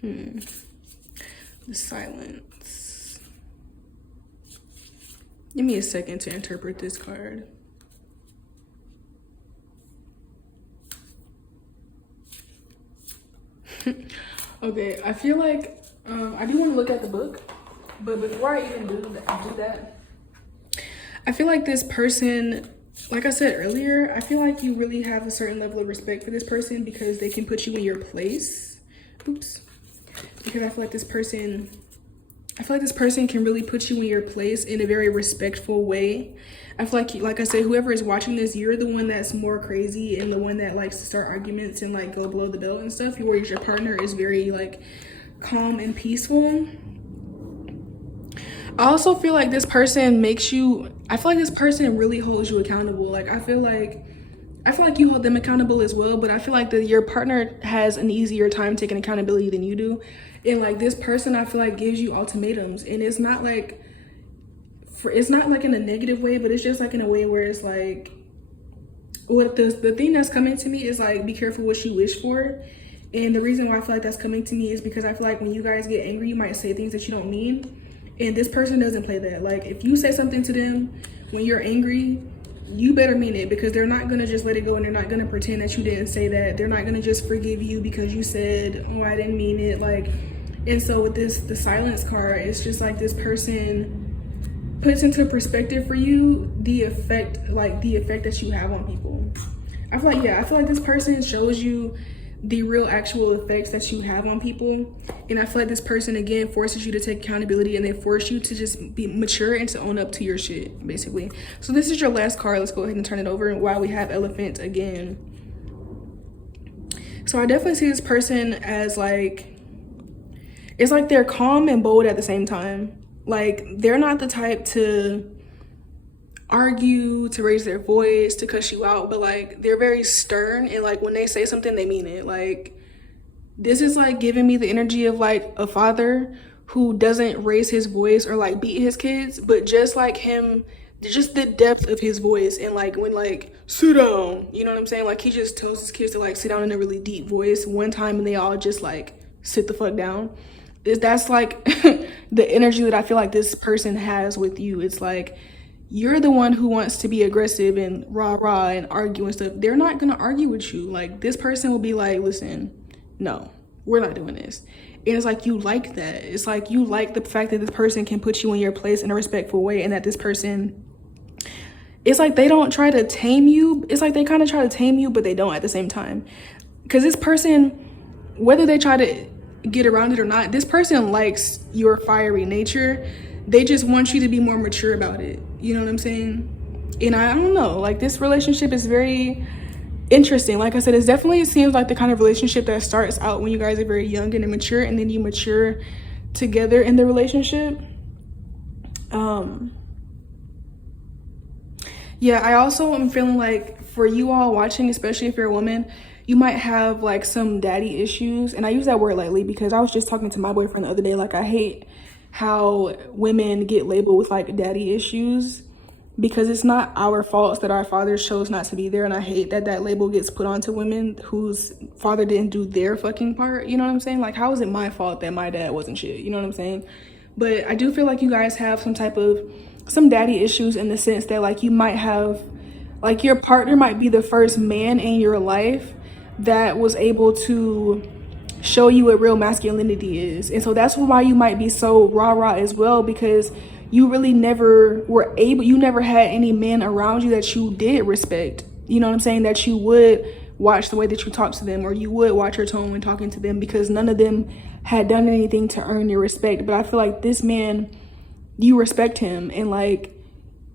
The Silence. Give me a second to interpret this card. Okay, I feel like I do want to look at the book, but before I even do that, I feel like this person, like I said earlier, I feel like you really have a certain level of respect for this person because they can put you in your place. Oops. Because I feel like this person can really put you in your place in a very respectful way. I feel like I said, whoever is watching this, you're the one that's more crazy and the one that likes to start arguments and like go below the belt and stuff, whereas your partner is very like calm and peaceful. I also feel like this person I feel like this person really holds you accountable. Like I feel like you hold them accountable as well, but I feel like your partner has an easier time taking accountability than you do. And like this person, I feel like gives you ultimatums, and it's not like in a negative way, but it's just like in a way where it's like, what the thing that's coming to me is like, be careful what you wish for. And the reason why I feel like that's coming to me is because I feel like when you guys get angry, you might say things that you don't mean. And this person doesn't play that. Like if you say something to them when you're angry, you better mean it, because they're not gonna just let it go, and they're not gonna pretend that you didn't say that. They're not gonna just forgive you because you said, oh, I didn't mean it. Like, and so with the Silence card, it's just like this person puts into perspective for you the effect that you have on people. I feel like this person shows you the real actual effects that you have on people. And I feel like this person, again, forces you to take accountability, and they force you to just be mature and to own up to your shit, basically. So this is your last card. Let's go ahead and turn it over while we have Elephant again. So I definitely see this person as like, it's like they're calm and bold at the same time. Like they're not the type to argue, to raise their voice, to cuss you out, but like they're very stern, and like when they say something, they mean it. Like this is like giving me the energy of like a father who doesn't raise his voice or like beat his kids, but just like him, just the depth of his voice, and like when like sit down, you know what I'm saying? Like he just tells his kids to like sit down in a really deep voice one time, and they all just like sit the fuck down. That's like the energy that I feel like this person has with you. It's like you're the one who wants to be aggressive and rah rah and argue and stuff. They're not gonna argue with you. Like this person will be like, listen, no, we're not doing this. And it's like you like that. It's like you like the fact that this person can put you in your place in a respectful way, and that this person, it's like they don't try to tame you. It's like they kind of try to tame you, but they don't at the same time. Because this person, whether they try to get around it or not, this person likes your fiery nature. They just want you to be more mature about it. You know what I'm saying? And I don't know, like this relationship is very interesting. Like I said, it definitely seems like the kind of relationship that starts out when you guys are very young and immature, and then you mature together in the relationship. Yeah, I also am feeling like for you all watching, especially if you're a woman, you might have like some daddy issues. And I use that word lightly because I was just talking to my boyfriend the other day. Like I hate how women get labeled with like daddy issues, because it's not our faults that our fathers chose not to be there. And I hate that that label gets put onto women whose father didn't do their fucking part. You know what I'm saying? Like, how is it my fault that my dad wasn't shit? You know what I'm saying? But I do feel like you guys have some daddy issues, in the sense that like you might have, like your partner might be the first man in your life that was able to show you what real masculinity is. And so that's why you might be so rah-rah as well, because you really never were able, you never had any men around you that you did respect. You know what I'm saying? That you would watch the way that you talk to them, or you would watch your tone when talking to them, because none of them had done anything to earn your respect. But I feel like this man, you respect him, and like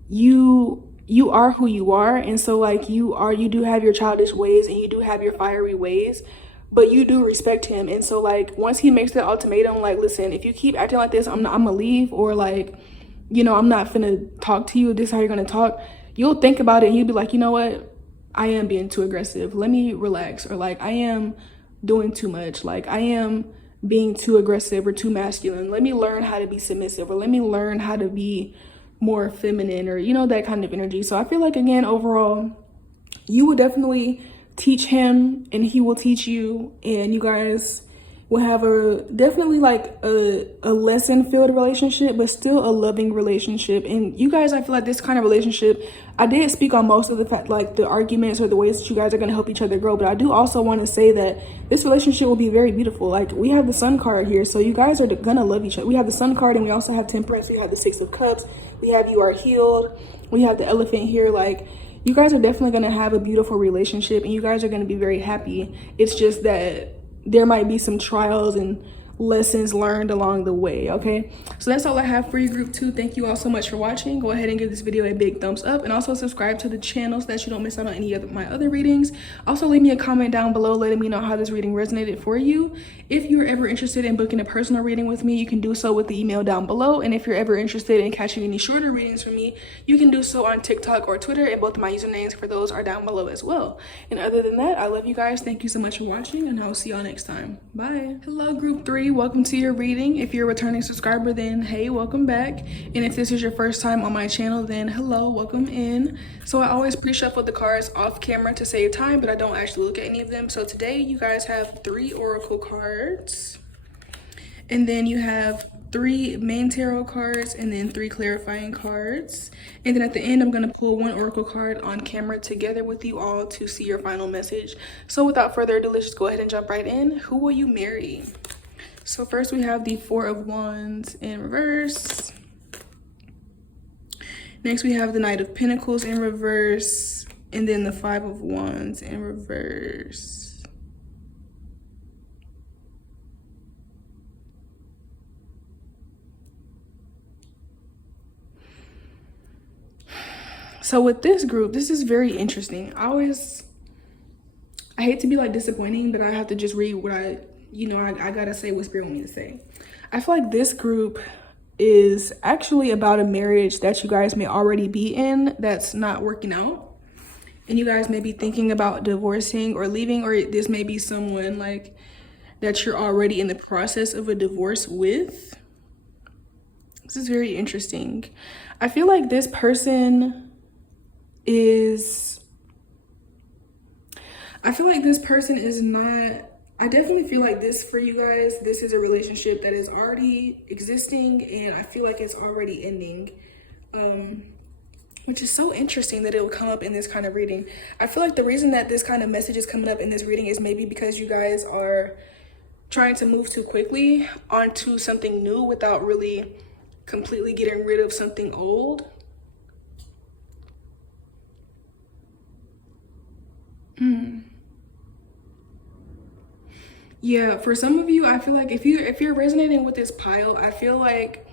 you are who you are. And so like you do have your childish ways, and you do have your fiery ways, but you do respect him. And so like once he makes that ultimatum, like, listen, if you keep acting like this, I'm gonna leave, or like, you know, I'm not finna talk to you, this is how you're gonna talk, you'll think about it and you'll be like, you know what, I am being too aggressive, let me relax. Or like, I am doing too much, like I am being too aggressive or too masculine, let me learn how to be submissive, or let me learn how to be more feminine, or you know, that kind of energy. So I feel like, again, overall, you will definitely teach him and he will teach you, and you guys will have definitely like a lesson filled relationship, but still a loving relationship. And you guys, I feel like this kind of relationship, I did speak on most of the fact, like the arguments or the ways that you guys are going to help each other grow, but I do also want to say that this relationship will be very beautiful. Like, we have the sun card here, so you guys are gonna love each other. We have the sun card, and we also have temperance. We have the 6 of cups, we have you are healed, we have the elephant here. Like, you guys are definitely going to have a beautiful relationship, and you guys are going to be very happy. It's just that there might be some trials and lessons learned along the way. Okay, so that's all I have for you, group 2. Thank you all so much for watching. Go ahead and give this video a big thumbs up, and also subscribe to the channel so that you don't miss out on any of my other readings. Also, leave me a comment down below letting me know how this reading resonated for you. If you're ever interested in booking a personal reading with me, you can do so with the email down below. And if you're ever interested in catching any shorter readings from me, you can do so on TikTok or Twitter, and both of my usernames for those are down below as well. And other than that, I love you guys. Thank you so much for watching, and I'll see y'all next time. Bye. Hello, group 3. Welcome to your reading. If you're a returning subscriber, then hey, welcome back. And if this is your first time on my channel, then hello, welcome in. So I always pre-shuffle the cards off camera to save time, but I don't actually look at any of them. So today you guys have 3 oracle cards, and then you have 3 main tarot cards, and then 3 clarifying cards. And then at the end, I'm going to pull 1 oracle card on camera together with you all to see your final message. So without further ado, let's just go ahead and jump right in. Who will you marry? So first we have the 4 of Wands in reverse. Next we have the Knight of Pentacles in reverse, and then the 5 of Wands in reverse. So with this group, this is very interesting. I hate to be like disappointing, but I have to just read what I gotta say what Spirit want me to say. I feel like this group is actually about a marriage that you guys may already be in that's not working out, and you guys may be thinking about divorcing or leaving, or this may be someone like that you're already in the process of a divorce with. This is very interesting. I feel like this person is, I feel like this person is not, I definitely feel like this for you guys, this is a relationship that is already existing and I feel like it's already ending. Which is so interesting that it would come up in this kind of reading. I feel like the reason that this kind of message is coming up in this reading is maybe because you guys are trying to move too quickly onto something new without really completely getting rid of something old. Yeah, for some of you, I feel like if you're resonating with this pile, I feel like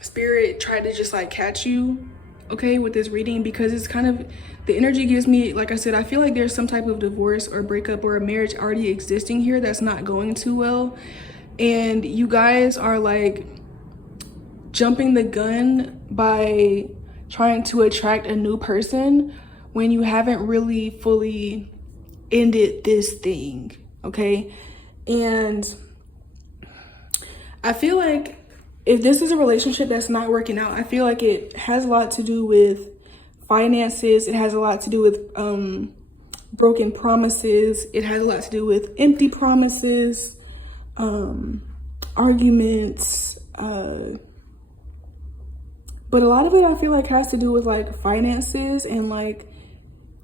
spirit tried to just like catch you, okay, with this reading, because it's kind of, the energy gives me, like I said, I feel like there's some type of divorce or breakup or a marriage already existing here that's not going too well, and you guys are like jumping the gun by trying to attract a new person when you haven't really fully ended this thing, okay? And I feel like if this is a relationship that's not working out, I feel like it has a lot to do with finances. It has a lot to do with broken promises. It has a lot to do with empty promises, arguments. But a lot of it I feel like has to do with like finances and like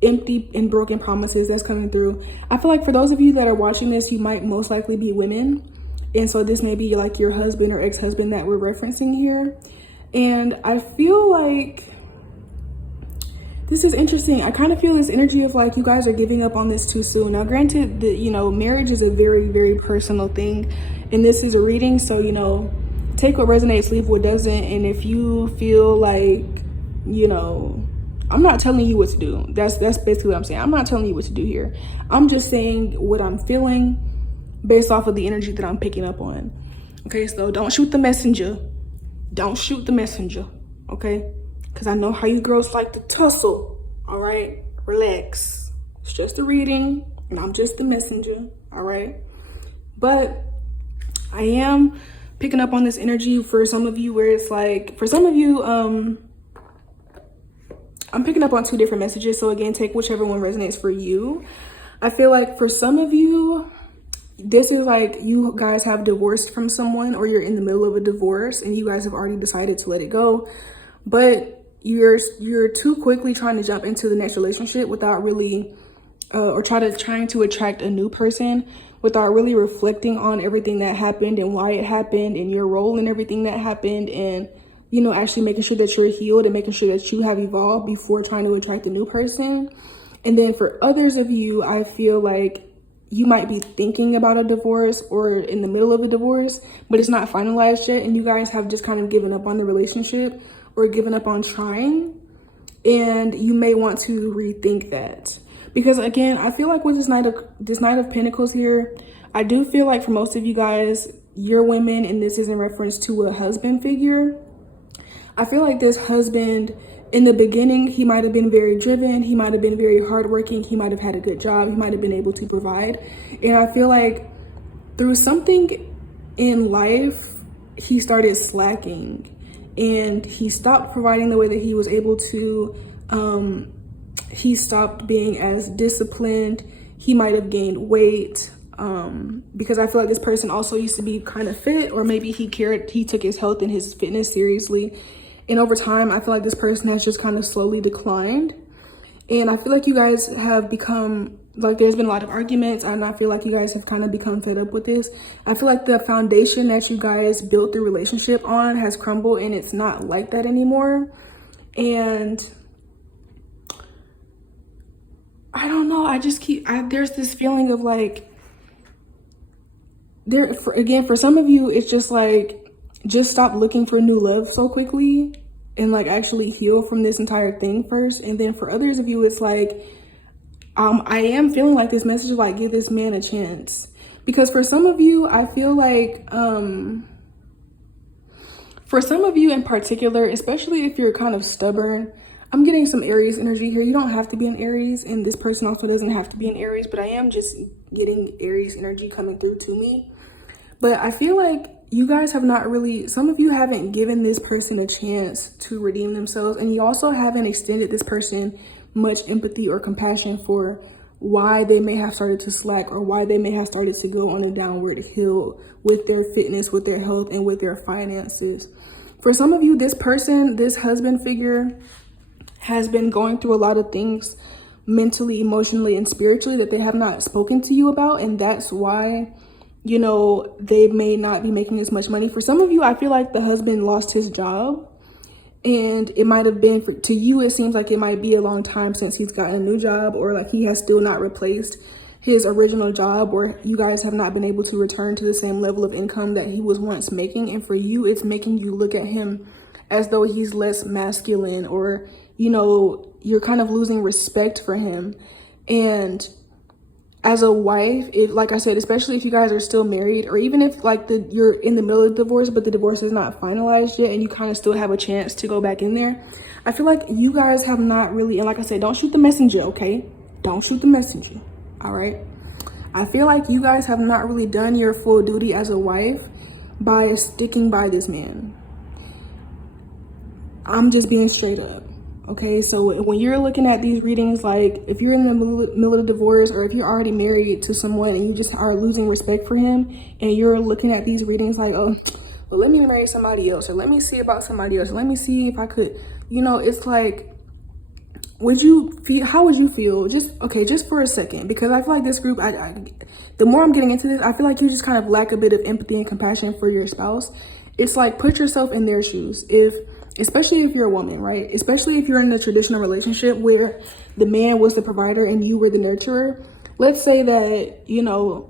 empty and broken promises that's coming through. I feel like for those of you that are watching this, you might most likely be women. And so this may be like your husband or ex-husband that we're referencing here. And I feel like this is interesting. I kind of feel this energy of like you guys are giving up on this too soon. Now, granted that, you know, marriage is a very, very personal thing. And this is a reading. So, you know, take what resonates, leave what doesn't. And if you feel like, you know, I'm not telling you what to do. That's basically what I'm saying. I'm not telling you what to do here. I'm just saying what I'm feeling based off of the energy that I'm picking up on. Okay, so don't shoot the messenger. Don't shoot the messenger, okay? Because I know how you girls like to tussle, all right? Relax. It's just a reading, and I'm just the messenger, all right? But I am picking up on this energy for some of you where it's like, for some of you, I'm picking up on two different messages. So again, take whichever one resonates for you. I feel like for some of you, this is like you guys have divorced from someone, or you're in the middle of a divorce and you guys have already decided to let it go, but you're too quickly trying to jump into the next relationship without really or trying to attract a new person without really reflecting on everything that happened and why it happened and your role in everything that happened, and you know, actually making sure that you're healed and making sure that you have evolved before trying to attract a new person. And then for others of you, I feel like you might be thinking about a divorce or in the middle of a divorce, but it's not finalized yet. And you guys have just kind of given up on the relationship or given up on trying. And you may want to rethink that. Because again, I feel like with this Knight of Pentacles here, I do feel like for most of you guys, you're women, and this is in reference to a husband figure. I feel like this husband, in the beginning, he might have been very driven. He might have been very hardworking. He might have had a good job. He might have been able to provide. And I feel like through something in life, he started slacking and he stopped providing the way that he was able to. He stopped being as disciplined. He might have gained weight. Because I feel like this person also used to be kind of fit, or maybe he took his health and his fitness seriously. And over time, I feel like this person has just kind of slowly declined. And I feel like you guys have become, like there's been a lot of arguments, and I feel like you guys have kind of become fed up with this. I feel like the foundation that you guys built the relationship on has crumbled, and it's not like that anymore. And I don't know, there's this feeling of like, for some of you, it's just like, just stop looking for new love so quickly and like actually heal from this entire thing first. And then for others of you, it's like, I am feeling like this message of like, give this man a chance. Because for some of you, I feel like, for some of you in particular, especially if you're kind of stubborn, I'm getting some Aries energy here. You don't have to be an Aries, and this person also doesn't have to be an Aries, but I am just getting Aries energy coming through to me. But I feel like you guys have not really, some of you haven't given this person a chance to redeem themselves, and you also haven't extended this person much empathy or compassion for why they may have started to slack, or why they may have started to go on a downward hill with their fitness, with their health, and with their finances. For some of you, this person, this husband figure, has been going through a lot of things mentally, emotionally, and spiritually that they have not spoken to you about, and that's why, you know, they may not be making as much money. For some of you, I feel like the husband lost his job, and it might have been, to you, it seems like it might be a long time since he's gotten a new job, or like he has still not replaced his original job, or you guys have not been able to return to the same level of income that he was once making. And for you, it's making you look at him as though he's less masculine, or, you know, you're kind of losing respect for him. And as a wife, if, like I said, especially if you guys are still married, or even if like you're in the middle of the divorce, but the divorce is not finalized yet and you kind of still have a chance to go back in there, I feel like you guys have not really, and like I said, don't shoot the messenger, okay? Don't shoot the messenger, all right? I feel like you guys have not really done your full duty as a wife by sticking by this man. I'm just being straight up. Okay, so when you're looking at these readings, like if you're in the middle of divorce, or if you're already married to someone and you just are losing respect for him, and you're looking at these readings like, oh, well, let me marry somebody else, or let me see about somebody else, or let me see if I could, you know, it's like, would you feel, how would you feel, just for a second, because I feel like this group, the more I'm getting into this, I feel like you just kind of lack a bit of empathy and compassion for your spouse. It's like, put yourself in their shoes. Especially if you're a woman, right? Especially if you're in a traditional relationship where the man was the provider and you were the nurturer. Let's say that, you know,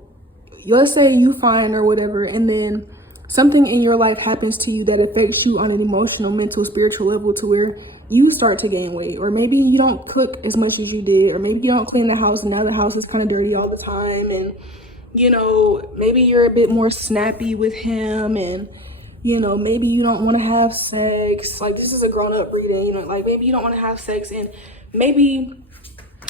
let's say you find or whatever, and then something in your life happens to you that affects you on an emotional, mental, spiritual level, to where you start to gain weight, or maybe you don't cook as much as you did, or maybe you don't clean the house and now the house is kind of dirty all the time, and, you know, maybe you're a bit more snappy with him, and, you know, maybe you don't want to have sex. Like, this is a grown-up reading, you know, like maybe you don't want to have sex, and maybe,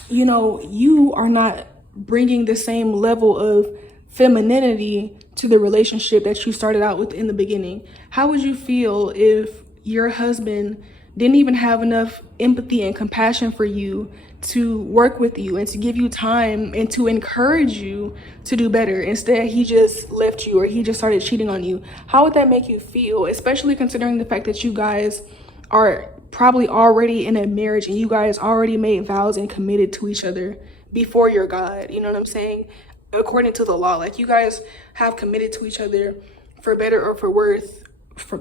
you know, you are not bringing the same level of femininity to the relationship that you started out with in the beginning. How would you feel if your husband didn't even have enough empathy and compassion for you to work with you and to give you time and to encourage you to do better? Instead, he just left you, or he just started cheating on you. How would that make you feel, especially considering the fact that you guys are probably already in a marriage and you guys already made vows and committed to each other before your God? You know what I'm saying? According to the law, like, you guys have committed to each other for better or for worse, for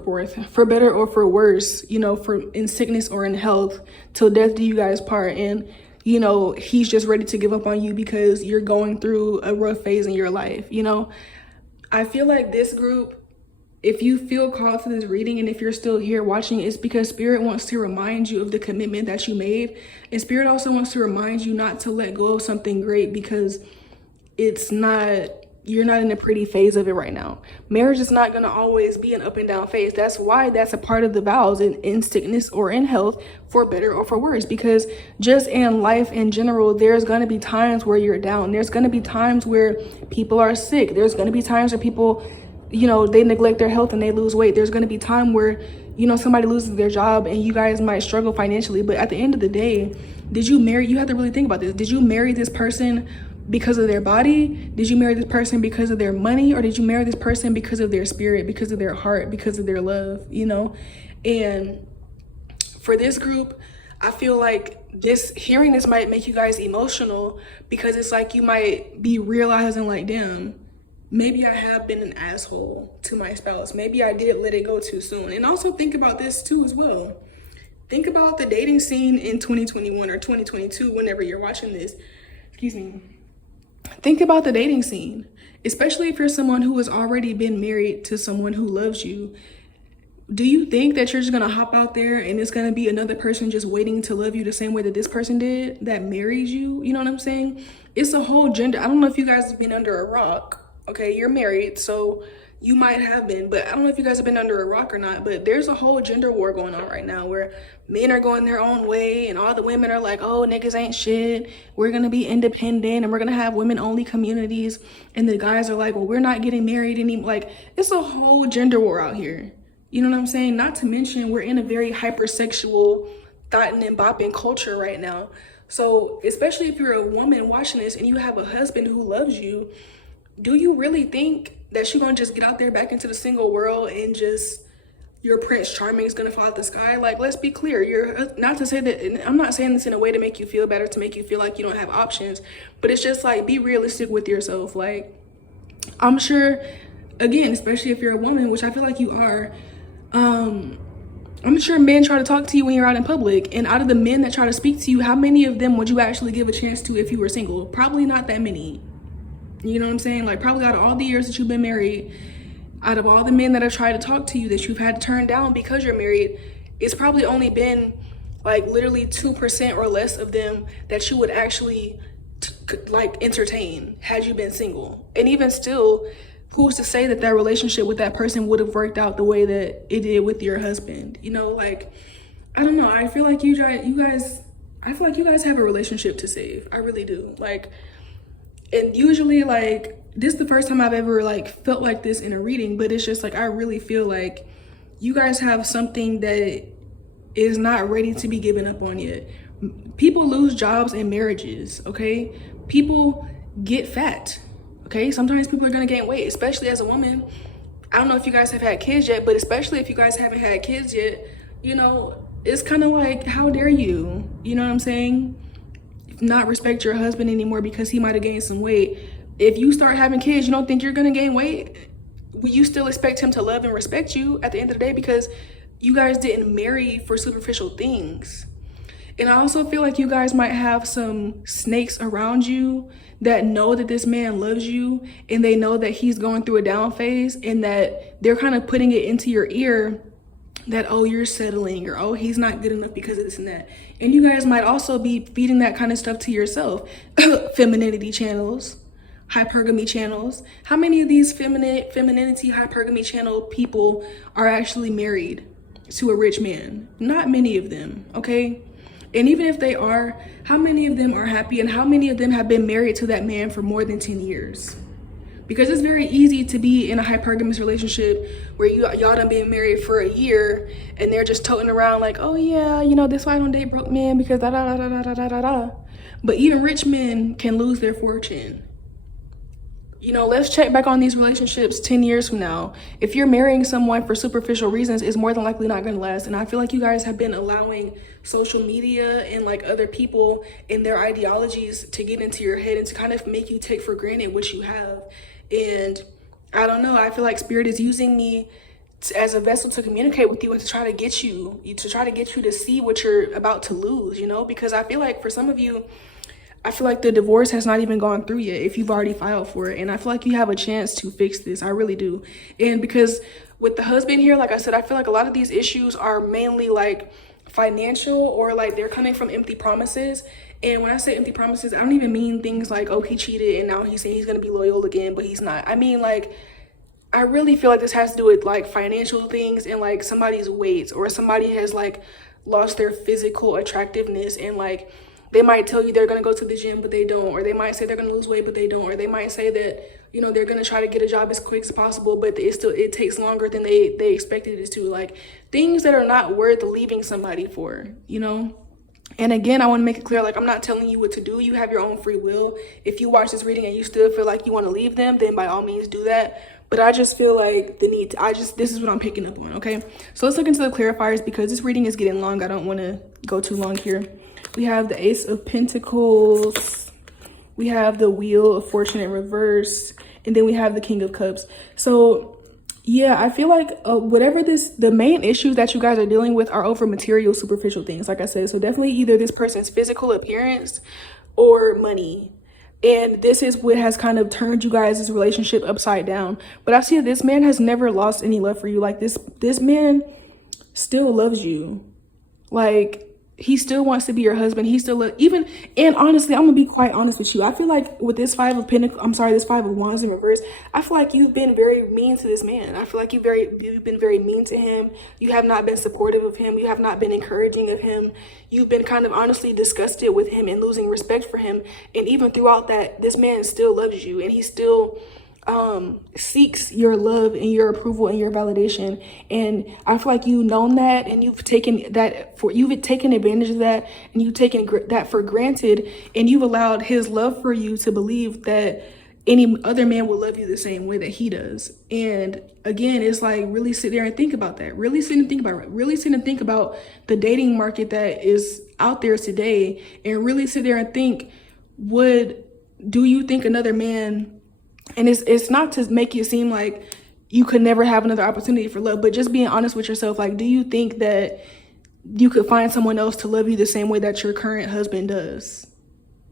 better or for worse, you know, for in sickness or in health, till death do you guys part. And, you know, he's just ready to give up on you because you're going through a rough phase in your life. You know, I feel like this group, if you feel called to this reading, and if you're still here watching, it's because Spirit wants to remind you of the commitment that you made. And Spirit also wants to remind you not to let go of something great, because it's not, you're not in a pretty phase of it right now. Marriage is not going to always be an up and down phase. That's why that's a part of the vows, in sickness or in health, for better or for worse. Because just in life in general, there's going to be times where you're down. There's going to be times where people are sick. There's going to be times where people, you know, they neglect their health and they lose weight. There's going to be time where, you know, somebody loses their job and you guys might struggle financially. But at the end of the day, you have to really think about this. Did you marry this person because of their body? Did you marry this person because of their money? Or did you marry this person because of their spirit, because of their heart, because of their love, you know? And for this group, I feel like hearing this might make you guys emotional, because it's like you might be realizing like, damn, maybe I have been an asshole to my spouse. Maybe I did let it go too soon. And also think about this too as well. Think about the dating scene in 2021 or 2022, whenever you're watching this. Excuse me. Think about the dating scene, especially if you're someone who has already been married to someone who loves you. Do you think that you're just going to hop out there and it's going to be another person just waiting to love you the same way that this person did that married you? You know what I'm saying? It's a whole gender. I don't know if you guys have been under a rock. Okay, you're married, so You might have been, but I don't know if you guys have been under a rock or not, but there's a whole gender war going on right now where men are going their own way and all the women are like, oh, niggas ain't shit. We're going to be independent and we're going to have women only communities. And the guys are like, well, we're not getting married anymore. Like, it's a whole gender war out here. You know what I'm saying? Not to mention we're in a very hypersexual thotting and bopping culture right now. So especially if you're a woman watching this and you have a husband who loves you, do you really think that you're gonna just get out there back into the single world and just your Prince Charming is gonna fall out the sky? Like, let's be clear. You're not to say that, and I'm not saying this in a way to make you feel better, to make you feel like you don't have options, but it's just like, be realistic with yourself. Like, I'm sure, again, especially if you're a woman, which I feel like you are, I'm sure men try to talk to you when you're out in public, and out of the men that try to speak to you, how many of them would you actually give a chance to if you were single? Probably not that many. You know what I'm saying? Like, probably out of all the years that you've been married, out of all the men that have tried to talk to you that you've had to turn down because you're married, it's probably only been like literally 2% or less of them that you would actually like entertain had you been single. And even still, who's to say that that relationship with that person would have worked out the way that it did with your husband? You know, like, I don't know. I feel like you guys have a relationship to save. I really do. Like, and usually, like, this is the first time I've ever like felt like this in a reading, but it's just like, I really feel like you guys have something that is not ready to be given up on yet. People lose jobs and marriages, okay? People get fat, okay? Sometimes people are gonna gain weight, especially as a woman. I don't know if you guys have had kids yet, but especially if you guys haven't had kids yet, you know, it's kind of like, how dare you? You know what I'm saying? Not respect your husband anymore because he might have gained some weight. If you start having kids, you don't think you're gonna gain weight? Will you still expect him to love and respect you at the end of the day? Because you guys didn't marry for superficial things. And I also feel like you guys might have some snakes around you that know that this man loves you and they know that he's going through a down phase, and that they're kind of putting it into your ear that, oh, you're settling, or oh, he's not good enough because of this and that. And you guys might also be feeding that kind of stuff to yourself. Femininity channels, hypergamy channels. How many of these femininity hypergamy channel people are actually married to a rich man? Not many of them, okay? And even if they are, how many of them are happy, and how many of them have been married to that man for more than 10 years? Because it's very easy to be in a hypergamous relationship where y'all done been married for a year and they're just toting around like, oh yeah, you know, this why I don't date broke men because da da da da da da da da. But even rich men can lose their fortune. You know, let's check back on these relationships 10 years from now. If you're marrying someone for superficial reasons, it's more than likely not going to last. And I feel like you guys have been allowing social media and like other people and their ideologies to get into your head and to kind of make you take for granted what you have. And I don't know, I feel like Spirit is using me as a vessel to communicate with you and to try to get you to see what you're about to lose, you know, because I feel like for some of you, I feel like the divorce has not even gone through yet if you've already filed for it. And I feel like you have a chance to fix this. I really do. And because with the husband here, like I said, I feel like a lot of these issues are mainly like financial, or like they're coming from empty promises. And when I say empty promises, I don't even mean things like, oh, he cheated and now he's saying he's going to be loyal again, but he's not. I mean, like, I really feel like this has to do with like financial things and like somebody's weight, or somebody has like lost their physical attractiveness, and like they might tell you they're going to go to the gym, but they don't. Or they might say they're going to lose weight, but they don't. Or they might say that, you know, they're going to try to get a job as quick as possible, but it takes longer than they expected it to. Like, things that are not worth leaving somebody for, you know? And again, I want to make it clear, like, I'm not telling you what to do. You have your own free will. If you watch this reading and you still feel like you want to leave them, then by all means do that. But I just feel like this is what I'm picking up on, okay? So let's look into the clarifiers because this reading is getting long. I don't want to go too long here. We have the Ace of Pentacles. We have the Wheel of Fortune in reverse. And then we have the King of Cups. So, yeah, I feel like the main issues that you guys are dealing with are over material, superficial things, like I said. So definitely either this person's physical appearance or money. And this is what has kind of turned you guys' relationship upside down. But I see that this man has never lost any love for you. Like, this man still loves you. Like, he still wants to be your husband. He still even, and honestly, I'm gonna be quite honest with you. I feel like with this this 5 of Wands in reverse, I feel like you've been very mean to this man. I feel like you've been very mean to him. You have not been supportive of him. You have not been encouraging of him. You've been kind of honestly disgusted with him and losing respect for him. And even throughout that, this man still loves you, and he still seeks your love and your approval and your validation. And I feel like you've known that, and you've taken advantage of that, and you've taken that for granted, and you've allowed his love for you to believe that any other man will love you the same way that he does. And again, it's like, really sit there and think about that. Really sit and think about it. Really sit and think about the dating market that is out there today, and really sit there and think, do you think another man, and it's not to make you seem like you could never have another opportunity for love, but just being honest with yourself, like, do you think that you could find someone else to love you the same way that your current husband does?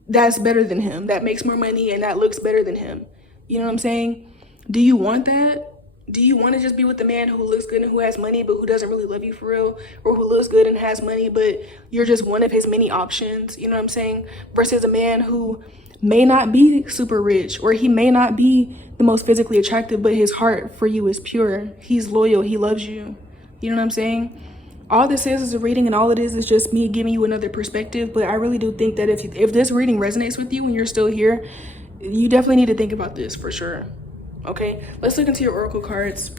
That's better than him, that makes more money, and that looks better than him. You know what I'm saying? Do you want that? Do you want to just be with the man who looks good and who has money, but who doesn't really love you for real? Or who looks good and has money, but you're just one of his many options? You know what I'm saying? Versus a man who may not be super rich, or he may not be the most physically attractive, but his heart for you is pure. He's loyal. He loves you. You know what I'm saying? All this is a reading, and all it is just me giving you another perspective. But I really do think that if this reading resonates with you and you're still here, you definitely need to think about this for sure. Okay, let's look into your oracle cards.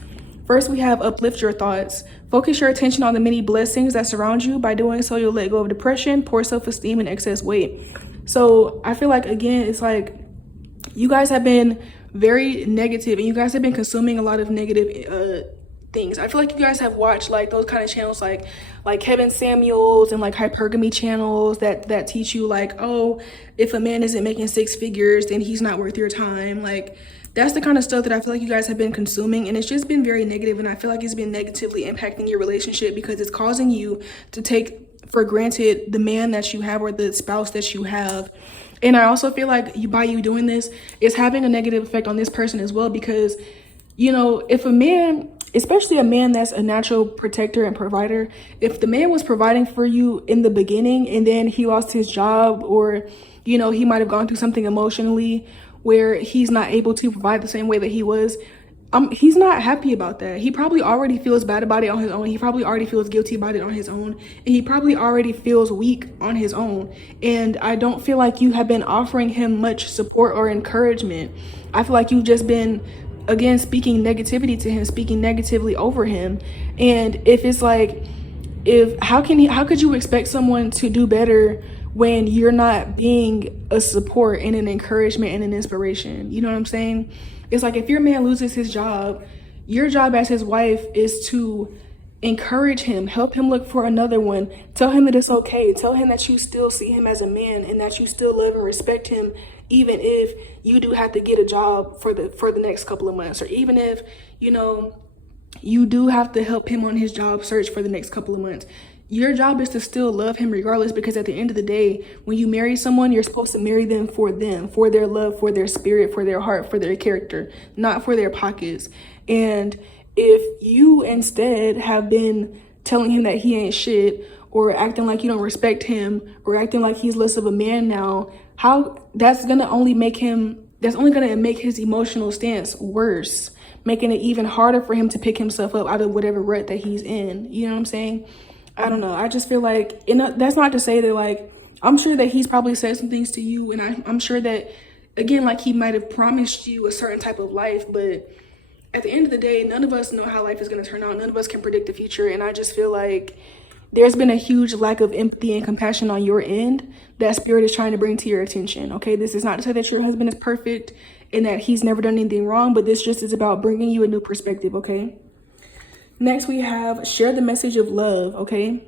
First, we have uplift your thoughts. Focus your attention on the many blessings that surround you. By doing so, you'll let go of depression, poor self-esteem, and excess weight. So I feel like, again, it's like you guys have been very negative, and you guys have been consuming a lot of negative things. I feel like you guys have watched like those kind of channels like Kevin Samuels and like hypergamy channels that teach you like, oh, if a man isn't making 6 figures, then he's not worth your time. Like, that's the kind of stuff that I feel like you guys have been consuming, and it's just been very negative, and I feel like it's been negatively impacting your relationship because it's causing you to take for granted the man that you have or the spouse that you have. And I also feel like by you doing this, it's having a negative effect on this person as well, because, you know, if a man, especially a man that's a natural protector and provider, if the man was providing for you in the beginning and then he lost his job, or, you know, he might have gone through something emotionally where he's not able to provide the same way that he was, he's not happy about that. He probably already feels bad about it on his own. He probably already feels guilty about it on his own. And he probably already feels weak on his own. And I don't feel like you have been offering him much support or encouragement. I feel like you've just been, again, speaking negativity to him, speaking negatively over him. And if it's like, how could you expect someone to do better when you're not being a support and an encouragement and an inspiration? You know what I'm saying? It's like, if your man loses his job, your job as his wife is to encourage him, help him look for another one, tell him that it's okay, tell him that you still see him as a man and that you still love and respect him, even if you do have to get a job for the next couple of months, or even if, you know, you do have to help him on his job search for the next couple of months. Your job is to still love him regardless, because at the end of the day, when you marry someone, you're supposed to marry them, for their love, for their spirit, for their heart, for their character, not for their pockets. And if you instead have been telling him that he ain't shit, or acting like you don't respect him, or acting like he's less of a man now, that's only gonna make his emotional stance worse, making it even harder for him to pick himself up out of whatever rut that he's in. You know what I'm saying? I don't know. I just feel like, and that's not to say that, like, I'm sure that he's probably said some things to you, and I'm sure that, again, like, he might have promised you a certain type of life, but at the end of the day, none of us know how life is going to turn out. None of us can predict the future, and I just feel like there's been a huge lack of empathy and compassion on your end that Spirit is trying to bring to your attention, okay? This is not to say that your husband is perfect and that he's never done anything wrong, but this just is about bringing you a new perspective, okay? Next, we have share the message of love, okay?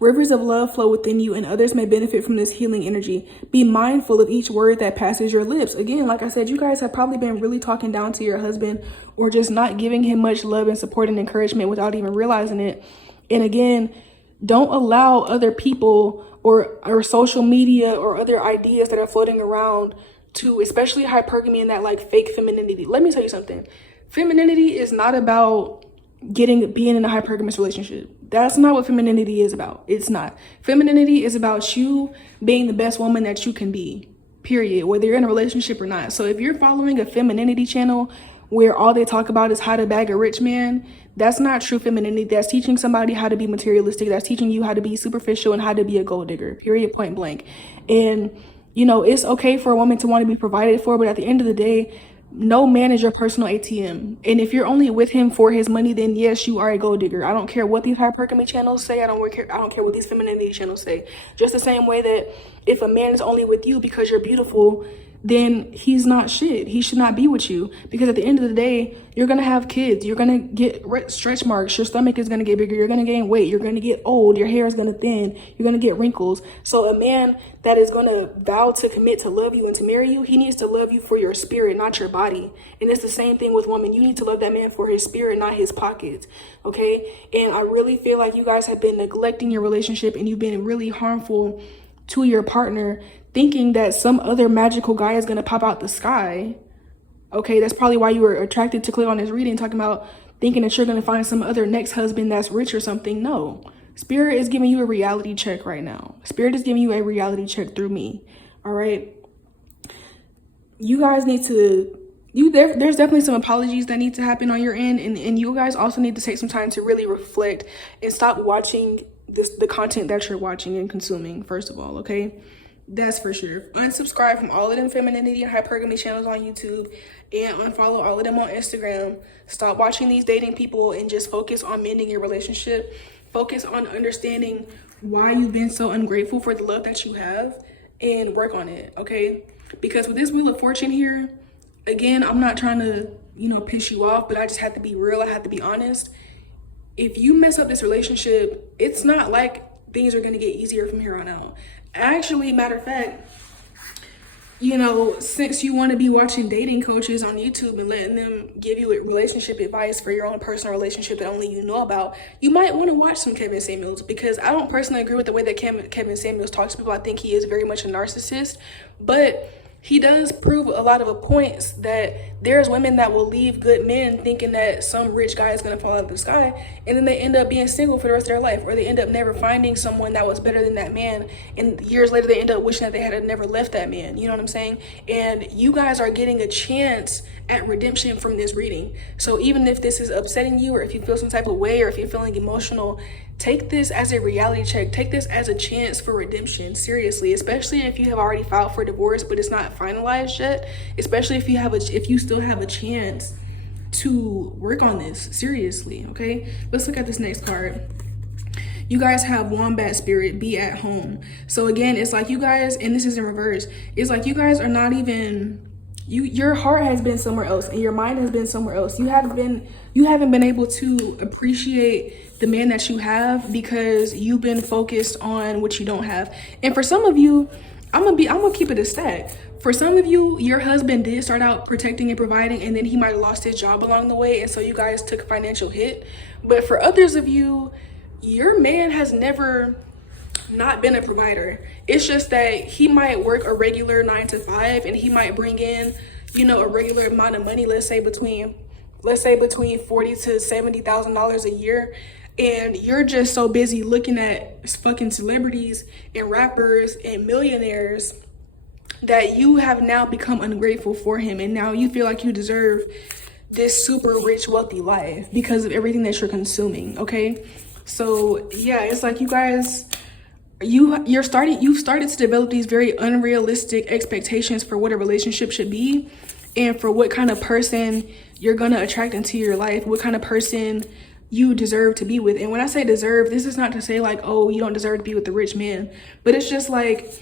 Rivers of love flow within you, and others may benefit from this healing energy. Be mindful of each word that passes your lips. Again, like I said, you guys have probably been really talking down to your husband, or just not giving him much love and support and encouragement without even realizing it. And again, don't allow other people or social media or other ideas that are floating around to, especially hypergamy and that like fake femininity. Let me tell you something. Femininity is not about being in a hypergamous relationship. That's not what femininity is about. It's not. Femininity is about you being the best woman that you can be, period, whether you're in a relationship or not. So if you're following a femininity channel where all they talk about is how to bag a rich man, that's not true femininity. That's teaching somebody how to be materialistic. That's teaching you how to be superficial and how to be a gold digger, period, point blank. And, you know, it's okay for a woman to want to be provided for, but at the end of the day, no man is your personal ATM. And if you're only with him for his money, then yes, you are a gold digger. I don't care what these hypergamy channels say. I don't care what these femininity channels say. Just the same way that if a man is only with you because you're beautiful, then he's not shit. He should not be with you, because at the end of the day, you're gonna have kids. You're gonna get stretch marks. Your stomach is gonna get bigger. You're gonna gain weight. You're gonna get old. Your hair is gonna thin. You're gonna get wrinkles. So a man that is gonna vow to commit to love you and to marry you, he needs to love you for your spirit, not your body. And it's the same thing with women. You need to love that man for his spirit, not his pockets. Okay? And I really feel like you guys have been neglecting your relationship, and you've been really harmful to your partner, thinking that some other magical guy is going to pop out the sky. Okay, that's probably why you were attracted to click on this reading, talking about thinking that you're going to find some other next husband that's rich or something. No, Spirit is giving you a reality check right now. Spirit is giving you a reality check through me. All right, you guys need to, there's definitely some apologies that need to happen on your end, and you guys also need to take some time to really reflect and stop watching the content that you're watching and consuming, first of all. Okay, that's for sure. Unsubscribe from all of them femininity and hypergamy channels on YouTube, and unfollow all of them on Instagram. Stop watching these dating people and just focus on mending your relationship. Focus on understanding why you've been so ungrateful for the love that you have, and work on it. Okay, because with this Wheel of Fortune here, again, I'm not trying to, you know, piss you off, but I just have to be real. I have to be honest. If you mess up this relationship, it's not like things are going to get easier from here on out. Actually, matter of fact, you know, since you want to be watching dating coaches on YouTube and letting them give you relationship advice for your own personal relationship that only you know about, you might want to watch some Kevin Samuels, because I don't personally agree with the way that Kevin Samuels talks to people. I think he is very much a narcissist, but he does prove a lot of points that there's women that will leave good men thinking that some rich guy is going to fall out of the sky, and then they end up being single for the rest of their life, or they end up never finding someone that was better than that man, and years later they end up wishing that they had never left that man. You know what I'm saying? And you guys are getting a chance at redemption from this reading. So even if this is upsetting you, or if you feel some type of way, or if you're feeling emotional, take this as a reality check. Take this as a chance for redemption, seriously, especially if you have already filed for divorce but it's not finalized yet, especially if you still have a chance to work on this, seriously. Okay, let's look at this next card. You guys have Wombat Spirit, be at home. So again, it's like you guys, and this is in reverse, it's like you guys are not even, your heart has been somewhere else and your mind has been somewhere else. You haven't been able to appreciate the man that you have because you've been focused on what you don't have. And for some of you, I'm gonna keep it a stack. For some of you, your husband did start out protecting and providing, and then he might have lost his job along the way, and so you guys took a financial hit. But for others of you, your man has never not been a provider. It's just that he might work a regular 9 to 5, and he might bring in, you know, a regular amount of money, let's say between $40,000 to $70,000 a year. And you're just so busy looking at fucking celebrities and rappers and millionaires that you have now become ungrateful for him. And now you feel like you deserve this super rich, wealthy life because of everything that you're consuming. Okay. So yeah, it's like you guys, you've started to develop these very unrealistic expectations for what a relationship should be, and for what kind of person you're gonna attract into your life, what kind of person you deserve to be with. And when I say deserve, this is not to say like, oh, you don't deserve to be with the rich man, but it's just like,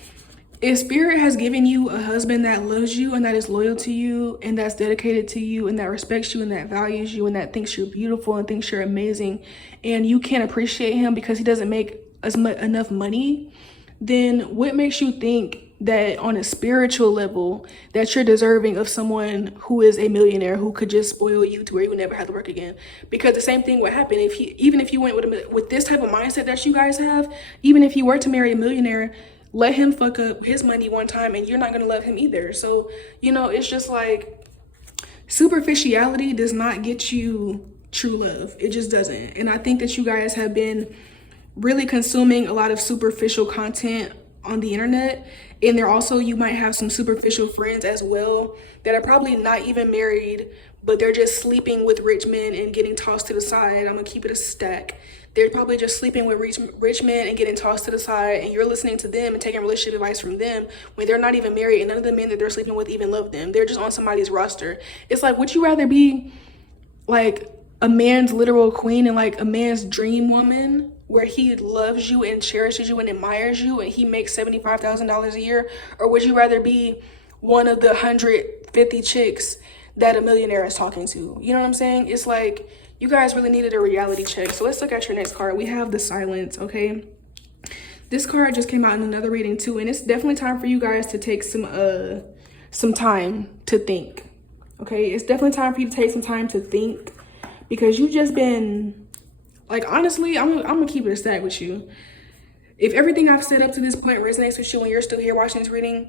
if Spirit has given you a husband that loves you and that is loyal to you and that's dedicated to you and that respects you and that values you and that thinks you're beautiful and thinks you're amazing, and you can't appreciate him because he doesn't make enough money, then what makes you think that on a spiritual level that you're deserving of someone who is a millionaire who could just spoil you to where you would never have to work again? Because the same thing would happen even if you went with this type of mindset that you guys have. Even if you were to marry a millionaire, let him fuck up his money one time and you're not gonna love him either. So, you know, it's just like superficiality does not get you true love. It just doesn't. And I think that you guys have been really consuming a lot of superficial content on the internet. And there also, you might have some superficial friends as well that are probably not even married, but they're just sleeping with rich men and getting tossed to the side. I'm gonna keep it a stack. They're probably just sleeping with rich men and getting tossed to the side, and you're listening to them and taking relationship advice from them when they're not even married, and none of the men that they're sleeping with even love them. They're just on somebody's roster. It's like, would you rather be like a man's literal queen and like a man's dream woman, where he loves you and cherishes you and admires you and he makes $75,000 a year? Or would you rather be one of the 150 chicks that a millionaire is talking to? You know what I'm saying? It's like, you guys really needed a reality check. So let's look at your next card. We have the Silence, okay? This card just came out in another reading too, and it's definitely time for you guys to take some time to think, okay? It's definitely time for you to take some time to think, because you've just been, like, honestly, I'm gonna keep it a stack with you. If everything I've said up to this point resonates with you and you're still here watching this reading,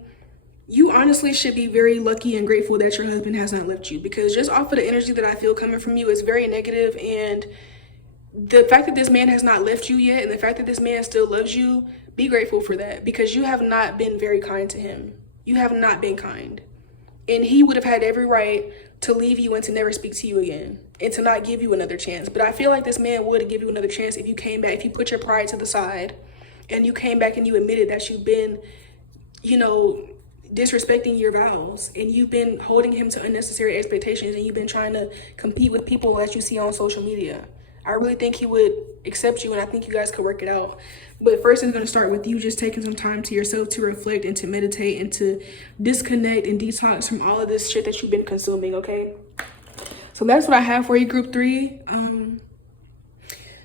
you honestly should be very lucky and grateful that your husband has not left you, because just off of the energy that I feel coming from you is very negative. And the fact that this man has not left you yet, and the fact that this man still loves you, be grateful for that, because you have not been very kind to him. You have not been kind. And he would have had every right to leave you and to never speak to you again and to not give you another chance. But I feel like this man would give you another chance if you came back, if you put your pride to the side and you came back and you admitted that you've been, you know, disrespecting your vows, and you've been holding him to unnecessary expectations, and you've been trying to compete with people that you see on social media. I really think he would accept you, and I think you guys could work it out. But first, it's going to start with you just taking some time to yourself to reflect and to meditate and to disconnect and detox from all of this shit that you've been consuming, okay? So that's what I have for you, group 3.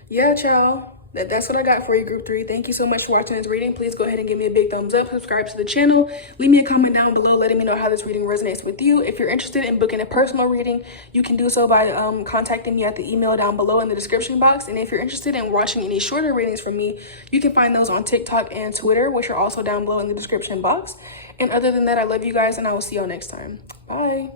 Yeah, child. That's what I got for you, group 3. Thank you so much for watching this reading. Please go ahead and give me a big thumbs up, subscribe to the channel, leave me a comment down below letting me know how this reading resonates with you. If you're interested in booking a personal reading, you can do so by contacting me at the email down below in the description box. And if you're interested in watching any shorter readings from me, you can find those on TikTok and Twitter, which are also down below in the description box. And other than that, I love you guys, and I will see y'all next time. Bye.